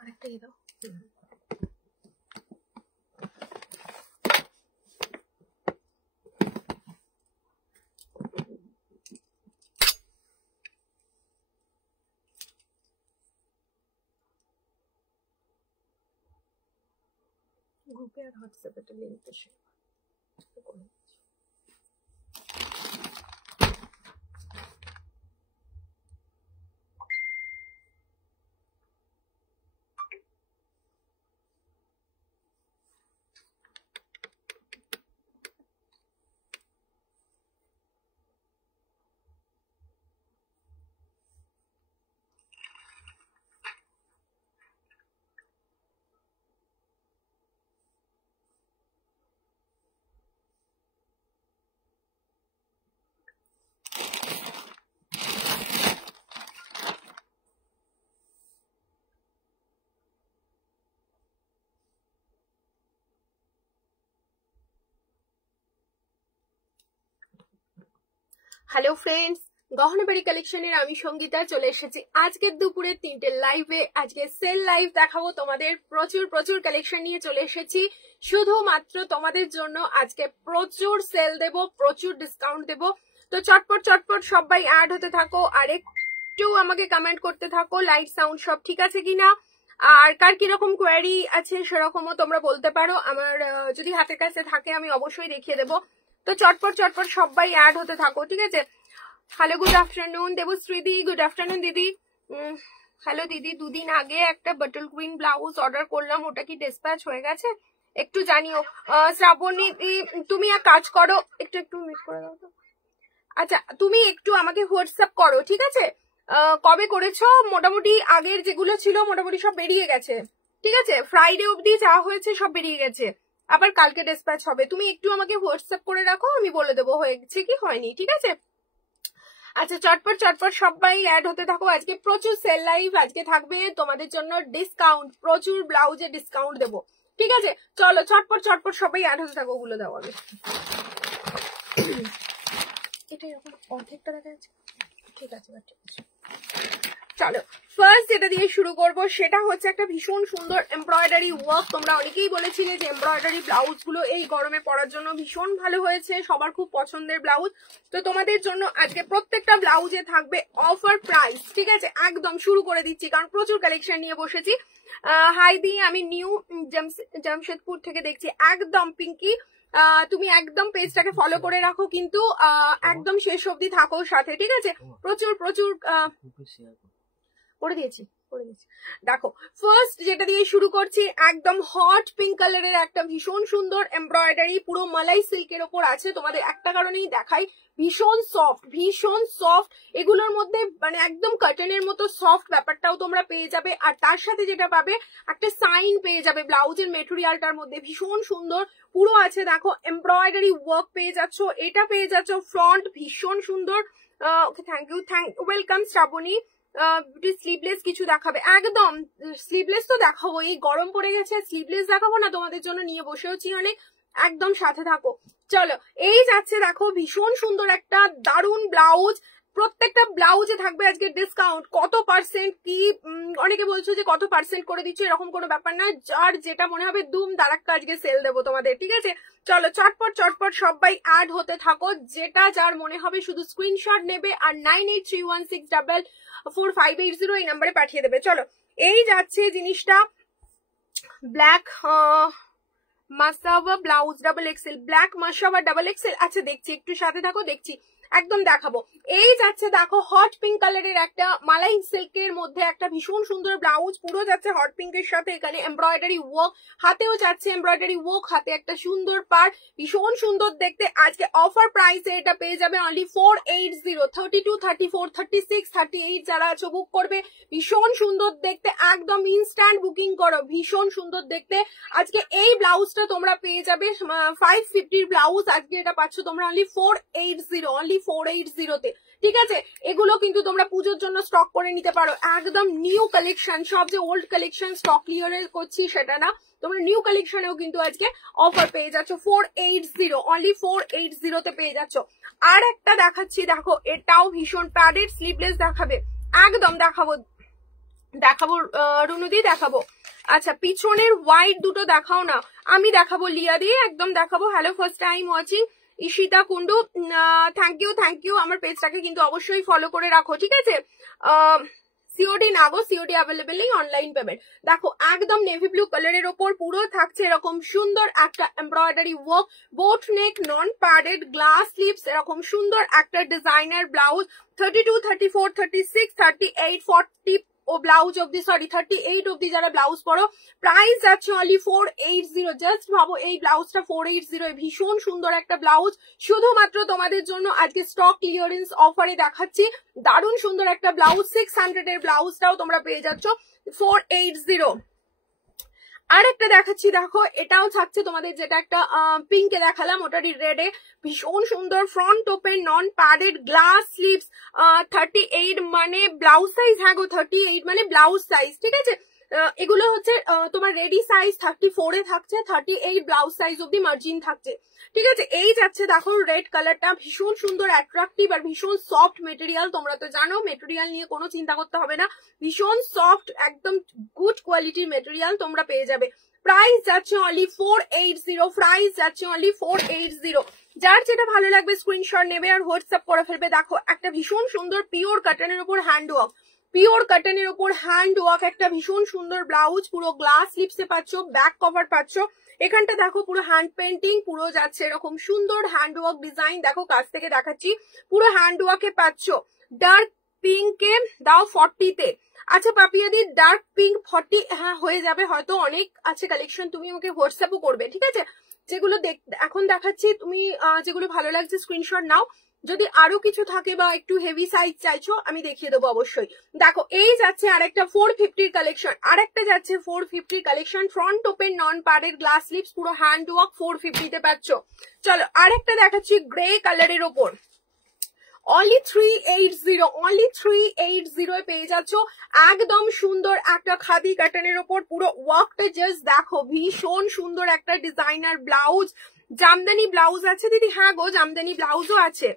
আরেকটা দিয়ে দাও। গ্রুপে আর হোয়াটসঅ্যাপে একটা লিংক এসে হ্যালো ফ্রেন্ডস, গহনাবাড়ি কালেকশনের আমি সঙ্গীতা চলে এসেছি আজকের দুপুরে 3টে লাইভে। আজকে সেল লাইভ দেখাবো তোমাদের, প্রচুর প্রচুর কালেকশন নিয়ে চলে এসেছি শুধুমাত্র তোমাদের জন্য। আজকে প্রচুর সেল দেব, প্রচুর ডিসকাউন্ট দেব। তো চটপট চটপট সবাই অ্যাড হতে থাকো আর একটু আমাকে কমেন্ট করতে থাকো লাইট সাউন্ড সব ঠিক আছে কিনা, আর কার কিরকম কোয়ারি আছে সেরকমও তোমরা বলতে পারো। আমার যদি হাতের কাছে থাকে আমি অবশ্যই দেখিয়ে দেবো। তো চটপট চটপট সবাই অ্যাড হতে থাকো, ঠিক আছে। হ্যালো, গুড আফটারনুন দেবশ্রী দি, গুড আফটারনুন দিদি। হ্যালো দিদি, দুদিন আগে একটা বাটল কুইন ব্লাউজ অর্ডার করলাম, ওটা কি ডিসপ্যাচ হয়ে গেছে একটু জানিও। শ্রাবণী দি, তুমি এক কাজ করো, একটু মিট করে দাও তো। আচ্ছা, তুমি একটু আমাকে হোয়াটসঅ্যাপ করো, ঠিক আছে। কবে করেছো? মোটামুটি আগের যেগুলো ছিল মোটামুটি সব বেরিয়ে গেছে, ঠিক আছে। ফ্রাইডে অবধি যা হয়েছে সব বেরিয়ে গেছে, আবার কালকে ডিসপ্যাচ হবে। তুমি একটু আমাকে হোয়াটসঅ্যাপ করে রাখো, আমি বলে দেবো হয়েছে কি হয়নি, ঠিক আছে। আচ্ছা, চটপট চটপট সবাই অ্যাড হতে থাকো। আজকে প্রচুর সেল লাইভ, আজকে থাকবে তোমাদের জন্য ডিসকাউন্ট, প্রচুর ব্লাউজে ডিসকাউন্ট দেবো, ঠিক আছে। চলো চটপট চটপট সবাই অ্যাড হতে থাকো, ওগুলো দাও আগে। এটা এখন অর্ধেকটা দেখা যাচ্ছে, ঠিক আছে ঠিক আছে। চলো ফার্স্ট যেটা দিয়ে শুরু করব সেটা হচ্ছে একটা ভীষণ সুন্দর এমব্রয়ডারি ওয়ার্ক। তোমরা অনেকেই বলেছিলে যে এমব্রয়ডারি ব্লাউজ গুলো এই গরমে পরার জন্য ভীষণ ভালো হয়েছে, সবার খুব পছন্দের ব্লাউজ। তো তোমাদের জন্য আজকে প্রত্যেকটা ব্লাউজে থাকবে অফার প্রাইস, ঠিক আছে। একদম শুরু করে দিচ্ছি কারণ প্রচুর কালেকশন নিয়ে বসেছি। হাই দি, আমি নিউ জামশেদপুর থেকে দেখছি। একদম পিঙ্কি, তুমি একদম পেজটাকে ফলো করে রাখো, কিন্তু একদম শেষ অবধি থাকো সাথে, ঠিক আছে। প্রচুর প্রচুর করে দিয়েছি। দেখো ফার্স্ট যেটা দিয়ে শুরু করছি, একদম হট পিঙ্ক কালারের একটা ভীষণ সুন্দর এমব্রয়ডারি, পুরো মালাই সিল্কের ওপর আছে। তোমাদের একটা কারণেই দেখাই, ভীষণ সফট, ভীষণ সফট। এগুলোর মধ্যে মানে একদম কার্টেনের মতো সফট ব্যাপারটাও তোমরা পেয়ে যাবে, আর তার সাথে যেটা পাবে একটা সাইন পেয়ে যাবে ব্লাউজের মেটেরিয়ালটার মধ্যে, ভীষণ সুন্দর পুরো আছে। দেখো এমব্রয়ডারি ওয়ার্ক পেয়ে যাচ্ছ, এটা পেয়ে যাচ্ছ ফ্রন্ট, ভীষণ সুন্দর। Okay, thank you, welcome Shraboni. Sleeveless কিছু দেখাবে? একদম স্লিভলেস তো দেখাবো, এই গরম পড়ে গেছে, স্লিভলেস দেখাবো না তোমাদের জন্য নিয়ে বসেওছি অনেক, একদম সাথে থাকো। চলো এই যাচ্ছে, দেখো ভীষণ সুন্দর একটা দারুন ব্লাউজ। প্রত্যেকটা ব্লাউজে থাকবে আজকে ডিসকাউন্ট। কত পার্সেন্ট কি অনেকে বলছো যে কত পার্সেন্ট করে দিচ্ছ, এরকম কোনো ব্যাপার না, যার যেটা মনে হবে দুম দারাক্কা আজকে সেল দেবো তোমাদের, ঠিক আছে। চলো চটপট চটপট সবাই অ্যাড হতে থাকো, যেটা যার মনে হবে শুধু স্ক্রিনশট নেবে আর 9831644580 এই নাম্বারে পাঠিয়ে দেবে। চলো এই যাচ্ছে জিনিসটা, black Masaba blouse double XL, black Masaba double XL. আচ্ছা দেখছি, একটু সাথে থাকো, দেখছি, একদম দেখাবো। এই যাচ্ছে দেখো হট পিঙ্ক কালারের একটা মালাই সিল্কের মধ্যে একটা ভীষণ সুন্দর ব্লাউজ, পুরো যাচ্ছে হট পিঙ্কের সাথে, এখানে এমব্রয়ডারি ওয়ার্ক, হাতেও যাচ্ছে এমব্রয়ডারি ওয়ার্ক, হাতে একটা সুন্দর পার, ভীষণ সুন্দর দেখতে। আজকে অফার প্রাইসে এটা পেয়ে যাবে অনলি 480, 32, 34, 36, 38 যারা আছো বুক করবে। ভীষণ সুন্দর দেখতে, একদম ইনস্ট্যান্ট বুকিং করো, ভীষণ সুন্দর দেখতে। আজকে এই ব্লাউজটা তোমরা পেয়ে যাবে 550 ব্লাউজ, আজকে এটা পাচ্ছ তোমরা অনলি 480, অনলি 480 তে। ঠিক আছে, এগুলো কিন্তু তোমরা পুজোর জন্য স্টক করে নিতে পারো, একদম নিউ কালেকশন, সব যে ওল্ড কালেকশন স্টক ক্লিয়ার করছি সেটা না, তোমরা নিউ কালেকশনেও কিন্তু আজকে অফার পেয়ে যাচ্ছ 480, অনলি 480 তে পেয়ে যাচ্ছ। আর একটা দেখাচ্ছি, দেখো এটাও ভীষণ প্যাডেড স্লিভলেস দেখাবে, একদম দেখাবো রুনুদি দেখাবো। আচ্ছা, পিছনের হোয়াইট দুটো দেখাও না, আমি দেখাবো লিয়া দিয়ে, একদম দেখাবো। Hello, first time watching Ishita Kundu, thank you. আমার পেজটাকে কিন্তু অবশ্যই ফলো করে রাখো, ঠিক আছে। সিওডি না গো, সিওডি অ্যাভেলেবেল নেই, অনলাইন পেমেন্ট। দেখো একদম নেভি ব্লু কালারের ওপর পুরো থাকছে এরকম সুন্দর একটা embroidery work, boat neck, non padded, glass sleeves, এরকম সুন্দর একটা ডিজাইনার ব্লাউজ, 32, 34, 36, 38, 40 ও ব্লাউজ অব্দি, সরি 38 অব্দি যারা ব্লাউজ পরো। প্রাইস যাচ্ছে অনলি 480। জাস্ট ভাবো এই ব্লাউজটা 480, ভীষণ সুন্দর একটা ব্লাউজ, শুধুমাত্র তোমাদের জন্য আজকে স্টক ক্লিয়ারেন্স অফারে দেখাচ্ছি। দারুণ সুন্দর একটা ব্লাউজ, 600 এর ব্লাউজটাও তোমরা পেয়ে যাচ্ছ 480। আর একটা দেখাচ্ছি, দেখো এটাও থাকছে তোমাদের, যেটা একটা পিঙ্কে দেখালাম ওটারই রেডে, ভীষণ সুন্দর front open, non padded, glass sleeves, 38 মানে ব্লাউজ সাইজ, হ্যাঁ গো 38 মানে ব্লাউজ সাইজ, ঠিক আছে। এগুলো হচ্ছে তোমার রেডি সাইজ 34 এ থাকছে, 38 ব্লাউজ সাইজ অব্দি মার্জিন থাকছে, ঠিক আছে। এই যাচ্ছে দেখো রেড কালারটা, ভীষণ সুন্দর অ্যাট্রাকটিভ আর ভীষণ সফট মেটেরিয়াল, তোমরা তো জানো মেটেরিয়াল নিয়ে কোনো চিন্তা করতে হবে না, ভীষণ সফট, একদম গুড কোয়ালিটির মেটেরিয়াল তোমরা পেয়ে যাবে। প্রাইস যাচ্ছে অনলি 480, প্রাইস যাচ্ছে অনলি 480। যার যেটা ভালো লাগবে স্ক্রিনশট নেবে আর হোয়াটসঅ্যাপ করে ফেলবে। দেখো একটা ভীষণ সুন্দর পিওর কটনের উপর হ্যান্ড ওয়ার্ক, পিওর কটনের উপর হ্যান্ড ওয়ার্ক, একটা ভীষণ সুন্দর ব্লাউজ, পুরো গ্লাস স্লিভসে পাচ্ছ, ব্যাক কভার পাচ্ছ, এখানটা দেখো পুরো হ্যান্ড পেন্টিং, পুরো যাচ্ছে এরকম সুন্দর হ্যান্ড ওয়ার্ক ডিজাইন, দেখো কাছ থেকে দেখাচ্ছি, পুরো হ্যান্ড ওয়ার্কে পাচ্ছ। ডার্ক পিঙ্কে দাও 40 তে। আচ্ছা পাপিয়াদি, ডার্ক পিঙ্ক 40, হ্যাঁ হয়ে যাবে, হয়তো অনেক আছে কালেকশন, তুমি আমাকে হোয়াটসঅ্যাপও করবে, ঠিক আছে। যেগুলো এখন দেখাচ্ছি, তুমি যেগুলো ভালো লাগছে স্ক্রিনশট নাও, যদি আরো কিছু থাকে বা একটু হেভি সাইজ চাইছো আমি দেখিয়ে দেবো অবশ্যই। দেখো এই যাচ্ছে আরেকটা 450 কালেকশন, আরেকটা যাচ্ছে 450 collection, front open, non padded, glass sleeves, পুরো হ্যান্ড ওয়ার্ক, 450 তে পাচ্ছ। চলো আরেকটা দেখাচ্ছি গ্রে কালারের ওপর, অনলি 380, অনলি 380 এ পেয়ে যাচ্ছ একদম সুন্দর একটা খাদি কাটনের ওপর, পুরো ওয়ার্কটা জাস্ট দেখো, ভীষণ সুন্দর একটা ডিজাইনার ব্লাউজ, জামদানি ব্লাউজ আছে দিদি, হ্যাঁ গো জামদানি ব্লাউজও আছে।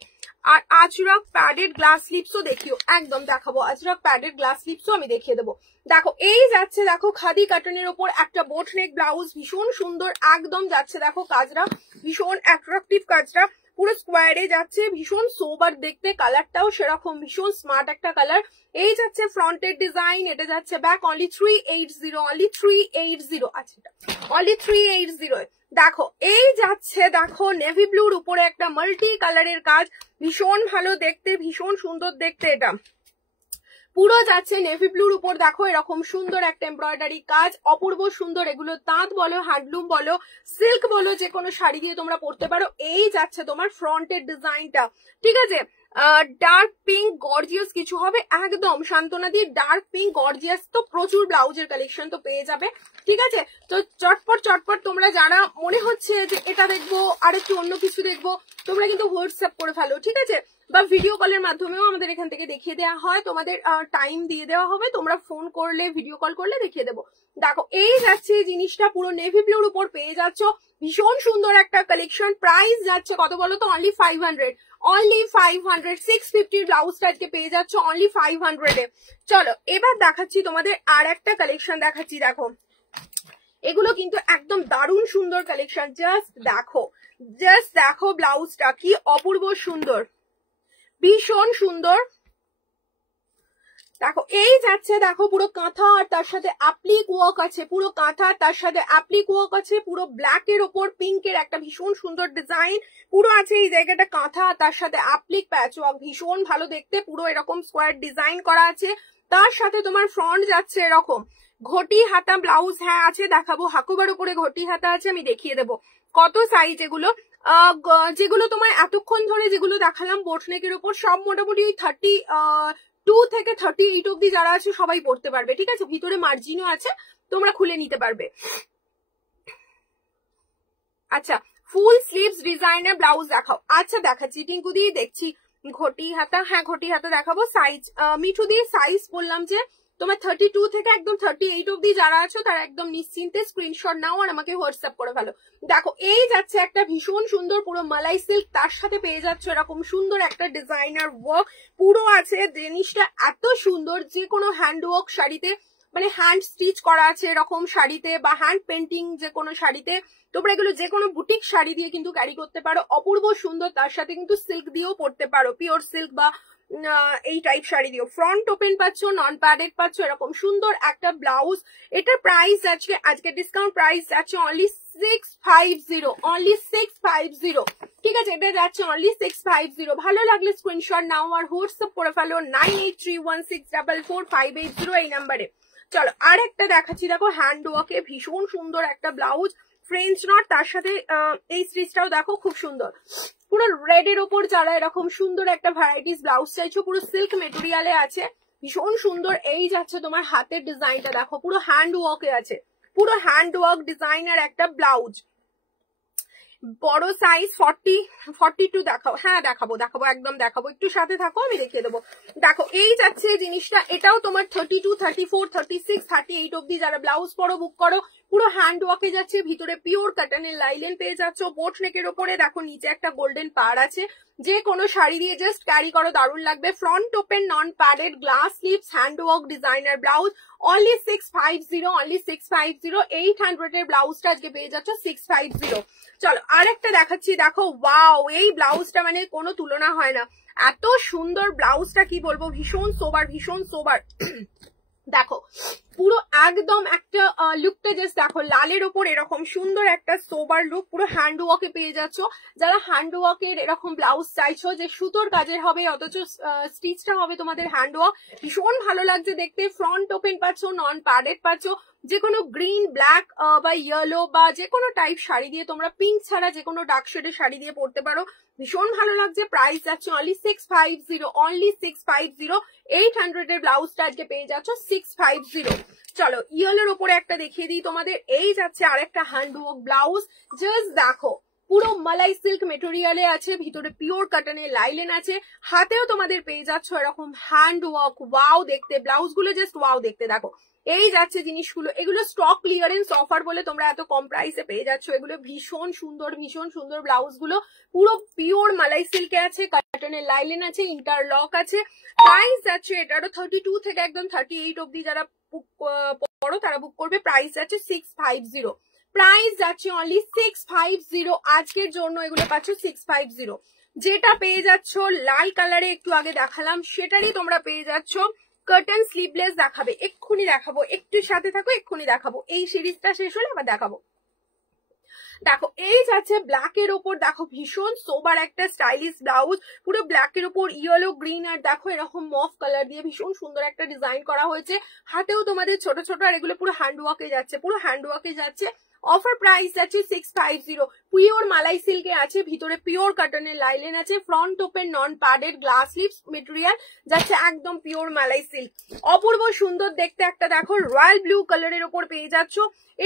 আর আজরক প্যাডেড গ্লাস স্লিভসও দেখিও, একদম দেখাবো, আজরক প্যাডেড গ্লাস স্লিভসও আমি দেখিয়ে দেবো। দেখো এই যাচ্ছে দেখো খাদি কাটনের ওপর একটা বোট নেক ব্লাউজ, ভীষণ সুন্দর, একদম যাচ্ছে দেখো কাজরা, ভীষণ অ্যাট্রাকটিভ কাজরা, পুরো স্কোয়ারে যাচ্ছে, ভীষণ সোবার দেখতে, কালারটাও সেরকম ভীষণ স্মার্ট একটা কালার। এই যাচ্ছে ফ্রন্টের ডিজাইন, এটা যাচ্ছে ব্যাক, অনলি 380, অনলি 380, আচ্ছা অনলি 380। দেখো এই যাচ্ছে দেখো নেভি ব্লুর উপরে একটা মাল্টি কালারের কাজ, ভীষণ ভালো দেখতে, ভীষণ সুন্দর দেখতে, এটা পুরো যাচ্ছে নেভি ব্লুর উপর, দেখো এরকম সুন্দর একটা এমব্রয়ডারি কাজ, অপূর্ব সুন্দর, এগুলো তাঁত বলো, হ্যান্ডলুম বলো, সিল্ক বলো, যে কোনো শাড়ি দিয়ে তোমরা পরতে পারো। এই যাচ্ছে তোমার ফ্রন্টের ডিজাইনটা, ঠিক আছে। ডার্ক পিঙ্ক গর্জিয়াস কিছু হবে, একদম সান্তনা দিয়ে ডার্ক পিঙ্ক গর্জিয়াস, তো প্রচুর ব্লাউজের কালেকশন তো পেয়ে যাবে, ঠিক আছে। তো চটপট তোমরা যারা মনে হচ্ছে যে এটা দেখবো আর একটু অন্য কিছু দেখবো, তোমরা কিন্তু হোয়াটসঅ্যাপ করে ফেলো, ঠিক আছে, বা ভিডিও কলের মাধ্যমেও আমাদের এখান থেকে দেখিয়ে দেওয়া হয়, তোমাদের টাইম দিয়ে দেওয়া হবে, তোমরা ফোন করলে ভিডিও কল করলে দেখিয়ে দেবো। দেখো এই যাচ্ছে জিনিসটা পুরো নেভি ব্লুর উপর পেয়ে যাচ্ছ, ভীষণ সুন্দর একটা কালেকশন। প্রাইস যাচ্ছে কত বলো তো, অনলি 500, অনলি 500, 650 ব্লাউজটা আজকে পেয়ে যাচ্ছ অনলি 500 এ। চলো এবার দেখাচ্ছি তোমাদের আর একটা কালেকশন দেখাচ্ছি, দেখো এগুলো কিন্তু একদম দারুণ সুন্দর কালেকশন, জাস্ট দেখো ব্লাউজটা কি অপূর্ব সুন্দর, ভীষণ সুন্দর। দেখো এই যাচ্ছে দেখো পুরো কাঁথা আর তার সাথে অ্যাপ্লিক ওয়ার্ক আছে, পুরো কাঁথা তার সাথে অ্যাপ্লিক ওয়ার্ক আছে, পুরো ব্ল্যাক এর ওপর পিঙ্কের একটা ভীষণ সুন্দর ডিজাইন, পুরো আছে এই জায়গাটা কাঁথা তার সাথে অ্যাপ্লিক প্যাচ ওয়ার্ক, ভীষণ ভালো দেখতে, পুরো এরকম স্কোয়ার ডিজাইন করা আছে, তার সাথে তোমার ফ্রন্ট যাচ্ছে এরকম ঘটি হাতা ব্লাউজ, হ্যাঁ আছে দেখাবো, হাকুবার উপরে ঘটি হাতা আছে, আমি দেখিয়ে দেবো কত সাইজ এগুলো। যেগুলো তোমার এতক্ষণ ধরে যেগুলো দেখালাম বোটনেকের উপর, সব মোটামুটি 32 থেকে 38 অব্দি যারা আছে সবাই পড়তে পারবে, ঠিক আছে, ভিতরে মার্জিনও আছে, তোমরা খুলে নিতে পারবে। আচ্ছা ফুল স্লিভস ডিজাইনের ব্লাউজ দেখাও, আচ্ছা দেখাচ্ছি টিঙ্কু দিয়ে, দেখছি ঘটি হাতা, হ্যাঁ ঘটি হাতা দেখাবো। সাইজ মিঠু দিয়ে সাইজ বললাম যে তোমার 32 থেকে একদম 38 অব্দি যারা আছো তারা একদম নিশ্চিন্তে স্ক্রিনশট নাও আর আমাকে হোয়াটসঅ্যাপ করে ফেলো। দেখো এই যাচ্ছে একটা ভীষণ সুন্দর পুরো মালাই সিল্ক, তার সাথে পেয়ে যাচ্ছ এরকম সুন্দর একটা ডিজাইনার ওয়ার্ক পুরো আছে। জিনিসটা এত সুন্দর, যে কোনো হ্যান্ড ওয়ার্ক শাড়িতে মানে হ্যান্ড স্টিচ করা আছে এরকম শাড়িতে বা হ্যান্ড পেন্টিং যে কোনো শাড়িতে তোমরা এগুলো যে কোনো বুটিক শাড়ি দিয়ে কিন্তু ক্যারি করতে পারো, অপূর্ব সুন্দর। তার সাথে কিন্তু সিল্ক দিয়েও পরতে পারো, পিওর সিল্ক বা এই টাইপ শাড়ি দিও। ফ্রন্ট ওপেন পাচ্ছ, নন প্যাডেড পাচ্ছ, এরকম সুন্দর একটা ব্লাউজ। এটার প্রাইস আজকে ডিসকাউন্ট প্রাইস যাচ্ছে অনলি 650, অনলি 650। ঠিক আছে, এটা যাচ্ছে অনলি 650। ভালো লাগলে স্ক্রিনশট নাও আর হোয়াটসঅ্যাপ করে ফেলো 9831644580 এই নাম্বারে। চলো আর একটা দেখাচ্ছি, দেখো হ্যান্ড ওয়ার্কে ভীষণ সুন্দর একটা ব্লাউজ, ফ্রেঞ্চ নট, তার সাথে এই স্টিচটাও দেখো খুব সুন্দর। পুরো রেড এর ওপর যারা এরকম সুন্দর একটা ভ্যারাইটিস ব্লাউজ চাইছো, পুরো সিল্ক মেটেরিয়ালে আছে, ভীষণ সুন্দর। এই যাচ্ছে তোমার হাতের ডিজাইনটা দেখো, পুরো হ্যান্ড ওয়ার্কে আছে, পুরো হ্যান্ড ওয়ার্ক ডিজাইনার একটা ব্লাউজ। বড় সাইজ 42 দেখাও, হ্যাঁ দেখাবো একদম দেখাবো, একটু সাথে থাকো আমি দেখিয়ে দেবো। দেখো এই যাচ্ছে জিনিসটা, এটাও তোমার 32, 34, 36, 38 অব্দি যারা ব্লাউজ পরো বুক করো, পুরো হ্যান্ড ওয়ার্কে যাচ্ছে, ভিতরে পিওর কটনের লাইলেন পেয়ে যাচ্ছ, বোট নেকের ওপরে দেখো নিচে একটা গোল্ডেন পার আছে, যে কোনো শাড়ি দিয়ে জাস্ট ক্যারি করো দারুণ লাগবে। Front open, non padded, glass sleeves, hand work designer blouse, only 650, only 650। 800 এর ব্লাউজটা আজকে পেয়ে যাচ্ছ 650। চলো আর একটা দেখাচ্ছি, দেখো ওয়াও, এই ব্লাউজটা মানে কোনো তুলনা হয় না, এত সুন্দর ব্লাউজটা কি বলবো, ভীষণ সোবার, ভীষণ সোবার। দেখো পুরো একদম একটা লুকটা জাস্ট দেখো, লালের ওপর এরকম সুন্দর একটা সোবার লুক, পুরো হ্যান্ড ওয়ার্কে পেয়ে যাচ্ছ। যারা হ্যান্ড ওয়ার্কের এরকম ব্লাউজ চাইছো যে সুতোর কাজের হবে অথচ স্টিচটা হবে তোমাদের হ্যান্ড ওয়ার্ক, ভীষণ ভালো লাগছে দেখতে। ফ্রন্ট ওপেন পাচ্ছ, নন প্যাডেড পাচ্ছ, যে কোনো গ্রিন, ব্ল্যাক বা ইয়েলো বা যে কোনো টাইপ শাড়ি দিয়ে তোমরা, পিঙ্ক ছাড়া যে কোনো ডার্ক শেডের শাড়ি দিয়ে পরতে পারো, ভীষণ ভালো লাগছে। প্রাইস যাচ্ছে অনলি 650, অনলি 650। 800 এর ব্লাউজটা আজকে পেয়ে যাচ্ছ 650। চলো ইয়েলোর উপরে একটা দেখিয়ে দিই তোমাদের, এই যাচ্ছে আরেকটা হ্যান্ড ওয়ার্ক ব্লাউজ, জাস্ট দেখো পুরো মালাই সিল্ক মেটেরিয়ালে আছে, ভিতরে পিওর কটনের লাইলেন আছে, হাতেও তোমাদের পেয়ে যাচ্ছ এরকম হ্যান্ড ওয়ার্ক। ওয়াও দেখতে, ব্লাউজগুলো জাস্ট ওয়াও দেখতে। দেখো এই যাচ্ছে জিনিসগুলো, এগুলো স্টক ক্লিয়ারেন্স অফার বলে তোমরা এত কম প্রাইসে পেয়ে যাচ্ছ। এগুলো ভীষণ সুন্দর, ভীষণ সুন্দর ব্লাউজগুলো, পুরো পিওর মালাই সিল্কে আছে, কটনের লাইলেন আছে, ইন্টারলক আছে। প্রাইস যাচ্ছে এটারও 32 থেকে একদম 38 অব্দি যারা পড়ো তারা বুক করবে, প্রাইস যাচ্ছে 650। প্রাইস যাচ্ছে অনলি 650 আজকের জন্য, এগুলো পাচ্ছ 650। যেটা পেয়ে যাচ্ছ লাল কালারে একটু আগে দেখালাম, সেটারই তোমরা পেয়ে যাচ্ছ কার্টন স্লিভলেস। দেখাবে এক্ষুনি দেখাবো, একটু সাথে থাকো, এক্ষুনি দেখাবো, এই সিরিজটা শেষ হলে আবার দেখাবো। দেখো এই যাচ্ছে ব্ল্যাক এর ওপর, দেখো ভীষণ সোবার একটা স্টাইলিশ ব্লাউজ, পুরো ব্ল্যাক এর ওপর ইয়েলো, গ্রিন আর দেখো এরকম মফ কালার দিয়ে ভীষণ সুন্দর একটা ডিজাইন করা হয়েছে। হাতেও তোমাদের ছোট ছোট, আর এগুলো পুরো হ্যান্ড ওয়ার্কে যাচ্ছে, পুরো হ্যান্ড ওয়ার্কে যাচ্ছে। অফার প্রাইস আছে 650। পিওর মালাই সিল্কে আছে, ভিতরে পিওর কটনের লাইলেন আছে, front open, non padded, glass lips material যাচ্ছে, একদম পিওর মালাই সিল্ক, অপূর্ব সুন্দর দেখতে। একটা দেখো রয়্যাল ব্লু কালারের ওপর পেয়ে যাচ্ছ,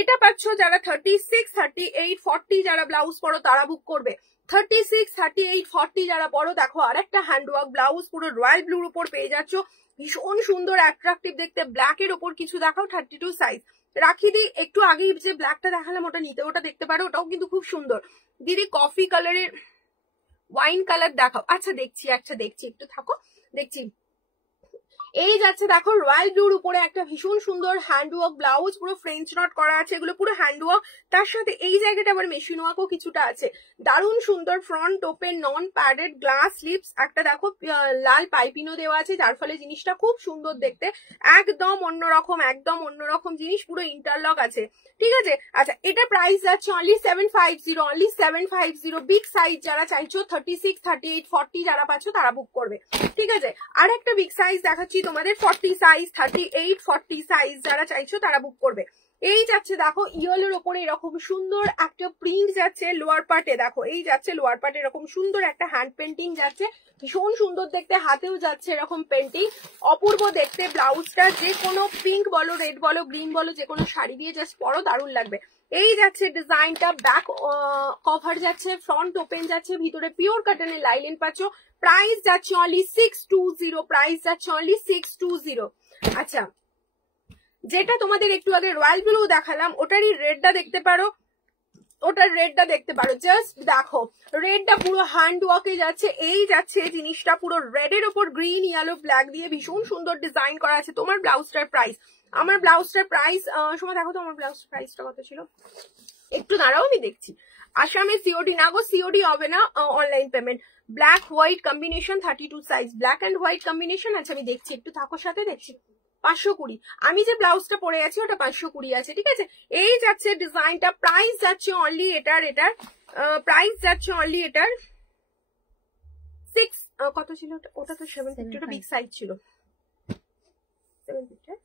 এটা পাচ্ছ যারা 36, 38, 40 যারা ব্লাউজ পরো তারা বুক করবে। 36, 38, 40 যারা পরো, দেখো আর একটা হ্যান্ডওয়ার্ক ব্লাউজ পুরো রয়্যাল ব্লুর উপর পেয়ে যাচ্ছ, ভীষণ সুন্দর অ্যাট্রাকটিভ দেখতে। ব্ল্যাক এর ওপর কিছু দেখাও 32 সাইজ রাখি দিই, একটু আগেই যে ব্ল্যাকটা দেখালাম ওটা নিতে, ওটা দেখতে পারো, ওটাও কিন্তু খুব সুন্দর। দিদি কফি কালারের, ওয়াইন কালার দেখাও, আচ্ছা দেখছি একটু থাকো, দেখছি। এই যাচ্ছে দেখো রয়্যাল ব্লুর উপরে একটা ভীষণ সুন্দর হ্যান্ডওয়ার্ক ব্লাউজ, পুরো ফ্রেঞ্চ নট করা আছে, এগুলো পুরো হ্যান্ডওয়ার্ক, তার সাথে এই জায়গাটা আবার মেশিন ওয়ার্কও কিছুটা আছে, দারুণ সুন্দর। Front open, non padded, glass slips, একটা দেখো লাল পাইপিনও দেওয়া আছে, যার ফলে জিনিসটা খুব সুন্দর দেখতে, একদম অন্যরকম জিনিস, পুরো ইন্টারলক আছে, ঠিক আছে। আচ্ছা এটা প্রাইস যাচ্ছে অনলি 750, অনলি 750। বিগ সাইজ যারা চাইছো 36, 38, 40 যারা পাচ্ছ তারা বুক করবে, ঠিক আছে। আর একটা বিগ সাইজ দেখাচ্ছি তোমাদের, 40 সাইজ, 38, 40 সাইজ যারা চাইছো তারা বুক করবে। এই যাচ্ছে দেখো ইয়েলোর ওপরে এরকম সুন্দর একটা প্রিন্ট যাচ্ছে লোয়ার পার্টে, দেখো এই যাচ্ছে লোয়ার পার্টে এরকম সুন্দর একটা হ্যান্ড পেন্টিং যাচ্ছে, ভীষণ সুন্দর দেখতে, হাতেও যাচ্ছে এরকম পেন্টিং, অপূর্ব দেখতে। ব্লাউজটা যে কোনো পিঙ্ক বলো, রেড বলো, গ্রিন বলো, যে কোনো শাড়ি দিয়ে জাস্ট পরো দারুণ লাগবে। এই যাচ্ছে ডিজাইনটা, ব্যাক কভার যাচ্ছে, ফ্রন্ট ওপেন যাচ্ছে, ভিতরে পিওর কটনের লাইলেন পাচ্ছ। প্রাইস যাচ্ছে অনলি 620, প্রাইস যাচ্ছে অনলি 620। আচ্ছা, যেটা তোমাদের একটু আগে রয়্যাল ব্লু দেখালাম ওটারই রেডটা দেখতে পারো, ওটার রেডটা দেখতে পারো। জাস্ট দেখো রেডটা পুরো হ্যান্ড ওয়ার্কে যাচ্ছে। এই যাচ্ছে জিনিসটা পুরো রেডের ওপর গ্রিন ইয়েলো ব্ল্যাক দিয়ে ভীষণ সুন্দর ডিজাইন করা আছে। তোমার ব্লাউজটার প্রাইস, আমার ব্লাউজটার প্রাইস সময় দেখো তো আমার ব্লাউজটার প্রাইসটা কত ছিল, একটু দাঁড়াও আমি দেখছি। আসামে সিওডি না গো, সিওডি হবে না, online payment. Black white combination 32 size, black and white combination আছে, আমি দেখছি একটু থাকো সাথে, দেখছি 520। আমি যে ব্লাউজটা পরে আছি ওটা 520 আছে, ঠিক আছে। এই যাচ্ছে ডিজাইনটা, প্রাইস যাচ্ছে অনলি এটার প্রাইস যাচ্ছে অনলি এটার 6 কত ছিল ওটা তো 750, ওটা বিগ সাইজ ছিল 750।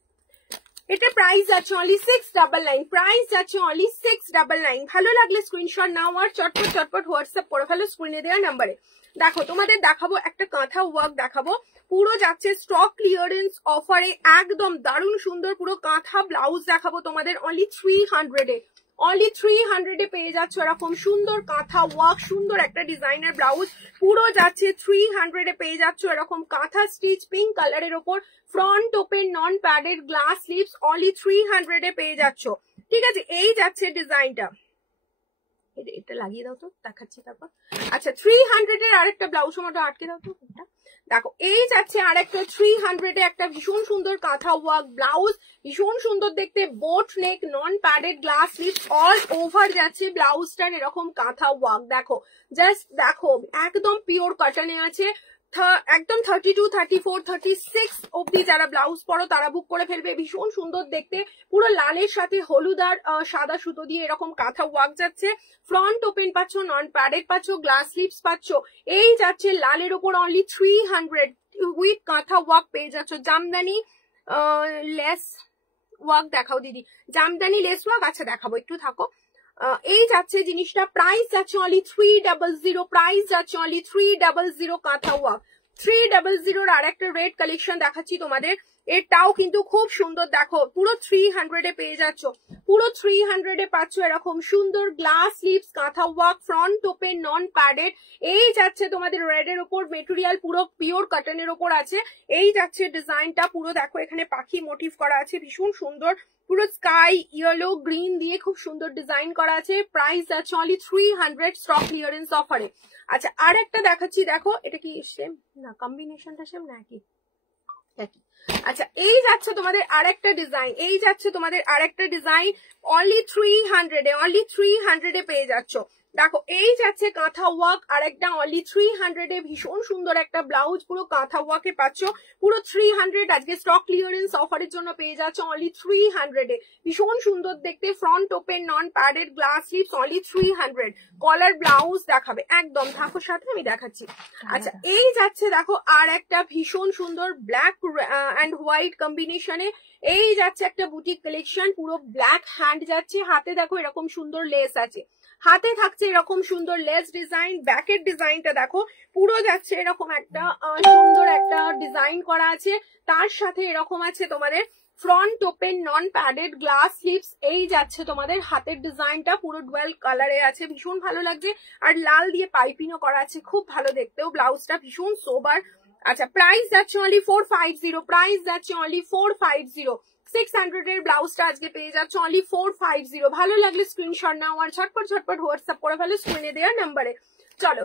এটা প্রাইস যাচ্ছে অনলি 699, প্রাইস যাচ্ছে অনলি 699। ভালো লাগলে স্ক্রিনশট নাও আর চটপট চটপট হোয়াটসঅ্যাপ করে ফেলো স্ক্রিনে দেওয়া নাম্বারে। দেখো তোমাদের দেখাবো একটা কাঁথা ওয়ার্ক দেখাবো, পুরো যাচ্ছে স্টক ক্লিয়ারেন্স অফারে, একদম দারুণ সুন্দর পুরো কাঁথা ব্লাউজ দেখাবো তোমাদের অনলি 300-এ, অনলি 300-এ পেয়ে যাচ্ছ এরকম সুন্দর কাঁথা ওয়ার্ক, সুন্দর একটা ডিজাইনার ব্লাউজ পুরো যাচ্ছে 300-এ পেয়ে যাচ্ছ এরকম কাঁথা স্টিচ পিঙ্ক কালারের ওপর, front open non padded glass sleeves, only 300-এ পেয়ে যাচ্ছ, ঠিক আছে। এই যাচ্ছে ডিজাইনটা, এটা লাগিয়ে দাও তো দেখাচ্ছি তারপর। আচ্ছা 300-এর আরেকটা ব্লাউজ, আমাটা আটকে দাও তো এটা। দেখো এই যাচ্ছে আর একটা 300-এ একটা ভীষণ সুন্দর কাঁথা ওয়ার্ক ব্লাউজ, ভীষণ সুন্দর দেখতে, boat neck non padded glass sleeves, all over যাচ্ছে ব্লাউজটার এরকম কাঁথা ওয়ার্ক। দেখো জাস্ট দেখো একদম পিওর কটনে আছে, একদম 32, 34, 36 অব্দি যারা ব্লাউজ পরো তারা বুক করে ফেলবে। ভীষণ সুন্দর দেখতে, পুরো লালের সাথে হলুদ আর সাদা সুতো দিয়ে এরকম কাঁথা ওয়ার্ক যাচ্ছে, ফ্রন্ট ওপেন পাচ্ছ, নন প্যাডেড পাচ্ছ, গ্লাস স্লিভস পাচ্ছ। এই যাচ্ছে লালের উপর অনলি 300 উইথ কাঁথা ওয়ার্ক পেয়ে যাচ্ছ। জামদানি লেস ওয়ার্ক দেখাও দিদি, জামদানি লেস ওয়ার্ক, আচ্ছা দেখাবো একটু থাকো। এই যাচ্ছে জিনিসটা, প্রাইস যাচ্ছে অনলি 300, প্রাইস যাচ্ছে অনলি 300 কাঁথা ওয়ার্ক। 300-এর আর একটা রেড কালেকশন দেখাচ্ছি তোমাদের, এটাও কিন্তু খুব সুন্দর। দেখো পুরো 300-এ পেয়ে যাচ্ছ, পুরো 300-এ পাচ্ছ এরকম সুন্দর গ্লাস স্লিভস কাঁথা work, front open non padded. এই যাচ্ছে তোমাদের রেডের ওপর, মেটেরিয়াল পুরো পিওর কটনের ওপর আছে। এই যাচ্ছে ডিজাইনটা, পুরো দেখো এখানে পাখি মোটিভ করা আছে, ভীষণ সুন্দর, পুরো স্কাই ইয়েলো গ্রিন দিয়ে খুব সুন্দর ডিজাইন করা আছে। প্রাইস যাচ্ছে অনলি 300 স্টক ক্লিয়ারেন্স অফারে। আচ্ছা আর একটা দেখাচ্ছি, দেখো এটা কি সেম না, কম্বিনেশনটা সেম না কি? আচ্ছা এই যাচ্ছে তোমাদের আরেকটা ডিজাইন, এই যাচ্ছে তোমাদের আরেকটা ডিজাইন অনলি 300-এ, অনলি 300-এ পেয়ে যাচ্ছ। দেখো এই যাচ্ছে কাঁথা ওয়ার্ক আরেকটা অনলি 300-এ, ভীষণ সুন্দর একটা ব্লাউজ পুরো কাঁথা ওয়ার্কে পাচ্ছ, পুরো 300। আজকে স্টক ক্লিয়ারেন্স অফারের জন্য পেয়ে যাচ্ছ অনলি 300-এ, ভীষণ সুন্দর দেখতে, front open non padded glass sleeves, only 300। কলার ব্লাউজ দেখাবে একদম, থাকো সাথে আমি দেখাচ্ছি। আচ্ছা এই যাচ্ছে দেখো আর একটা ভীষণ সুন্দর ব্ল্যাক অ্যান্ড হোয়াইট কম্বিনেশনে, এই যাচ্ছে একটা বুটিক কালেকশন, পুরো ব্ল্যাক হ্যান্ড যাচ্ছে, হাতে দেখো এরকম সুন্দর লেস আছে, হাতে থাকছে এরকম সুন্দর লেস ডিজাইন। ব্যাকের ডিজাইনটা দেখো পুরো যাচ্ছে এরকম একটা সুন্দর একটা ডিজাইন করা আছে, তার সাথে এরকম আছে তোমাদের front open non padded glass sleeves. এই যাচ্ছে তোমাদের হাতের ডিজাইনটা, পুরো ডুয়াল কালারে আছে, ভীষণ ভালো লাগছে, আর লাল দিয়ে পাইপিংও করা আছে, খুব ভালো দেখতেও ব্লাউজটা, ভীষণ সোবার। আচ্ছা প্রাইস যাচ্ছে অনলি 450, প্রাইস যাচ্ছে অনলি 450। 600-এর ব্লাউজটা আজকে পেয়ে যাচ্ছে অনলি 450। ভালো লাগলে স্ক্রিনশট নাও আর ঝটপট ঝটপট হোয়াটসঅ্যাপ করে ফেলো স্ক্রিনে দেওয়া নাম্বারে। চলো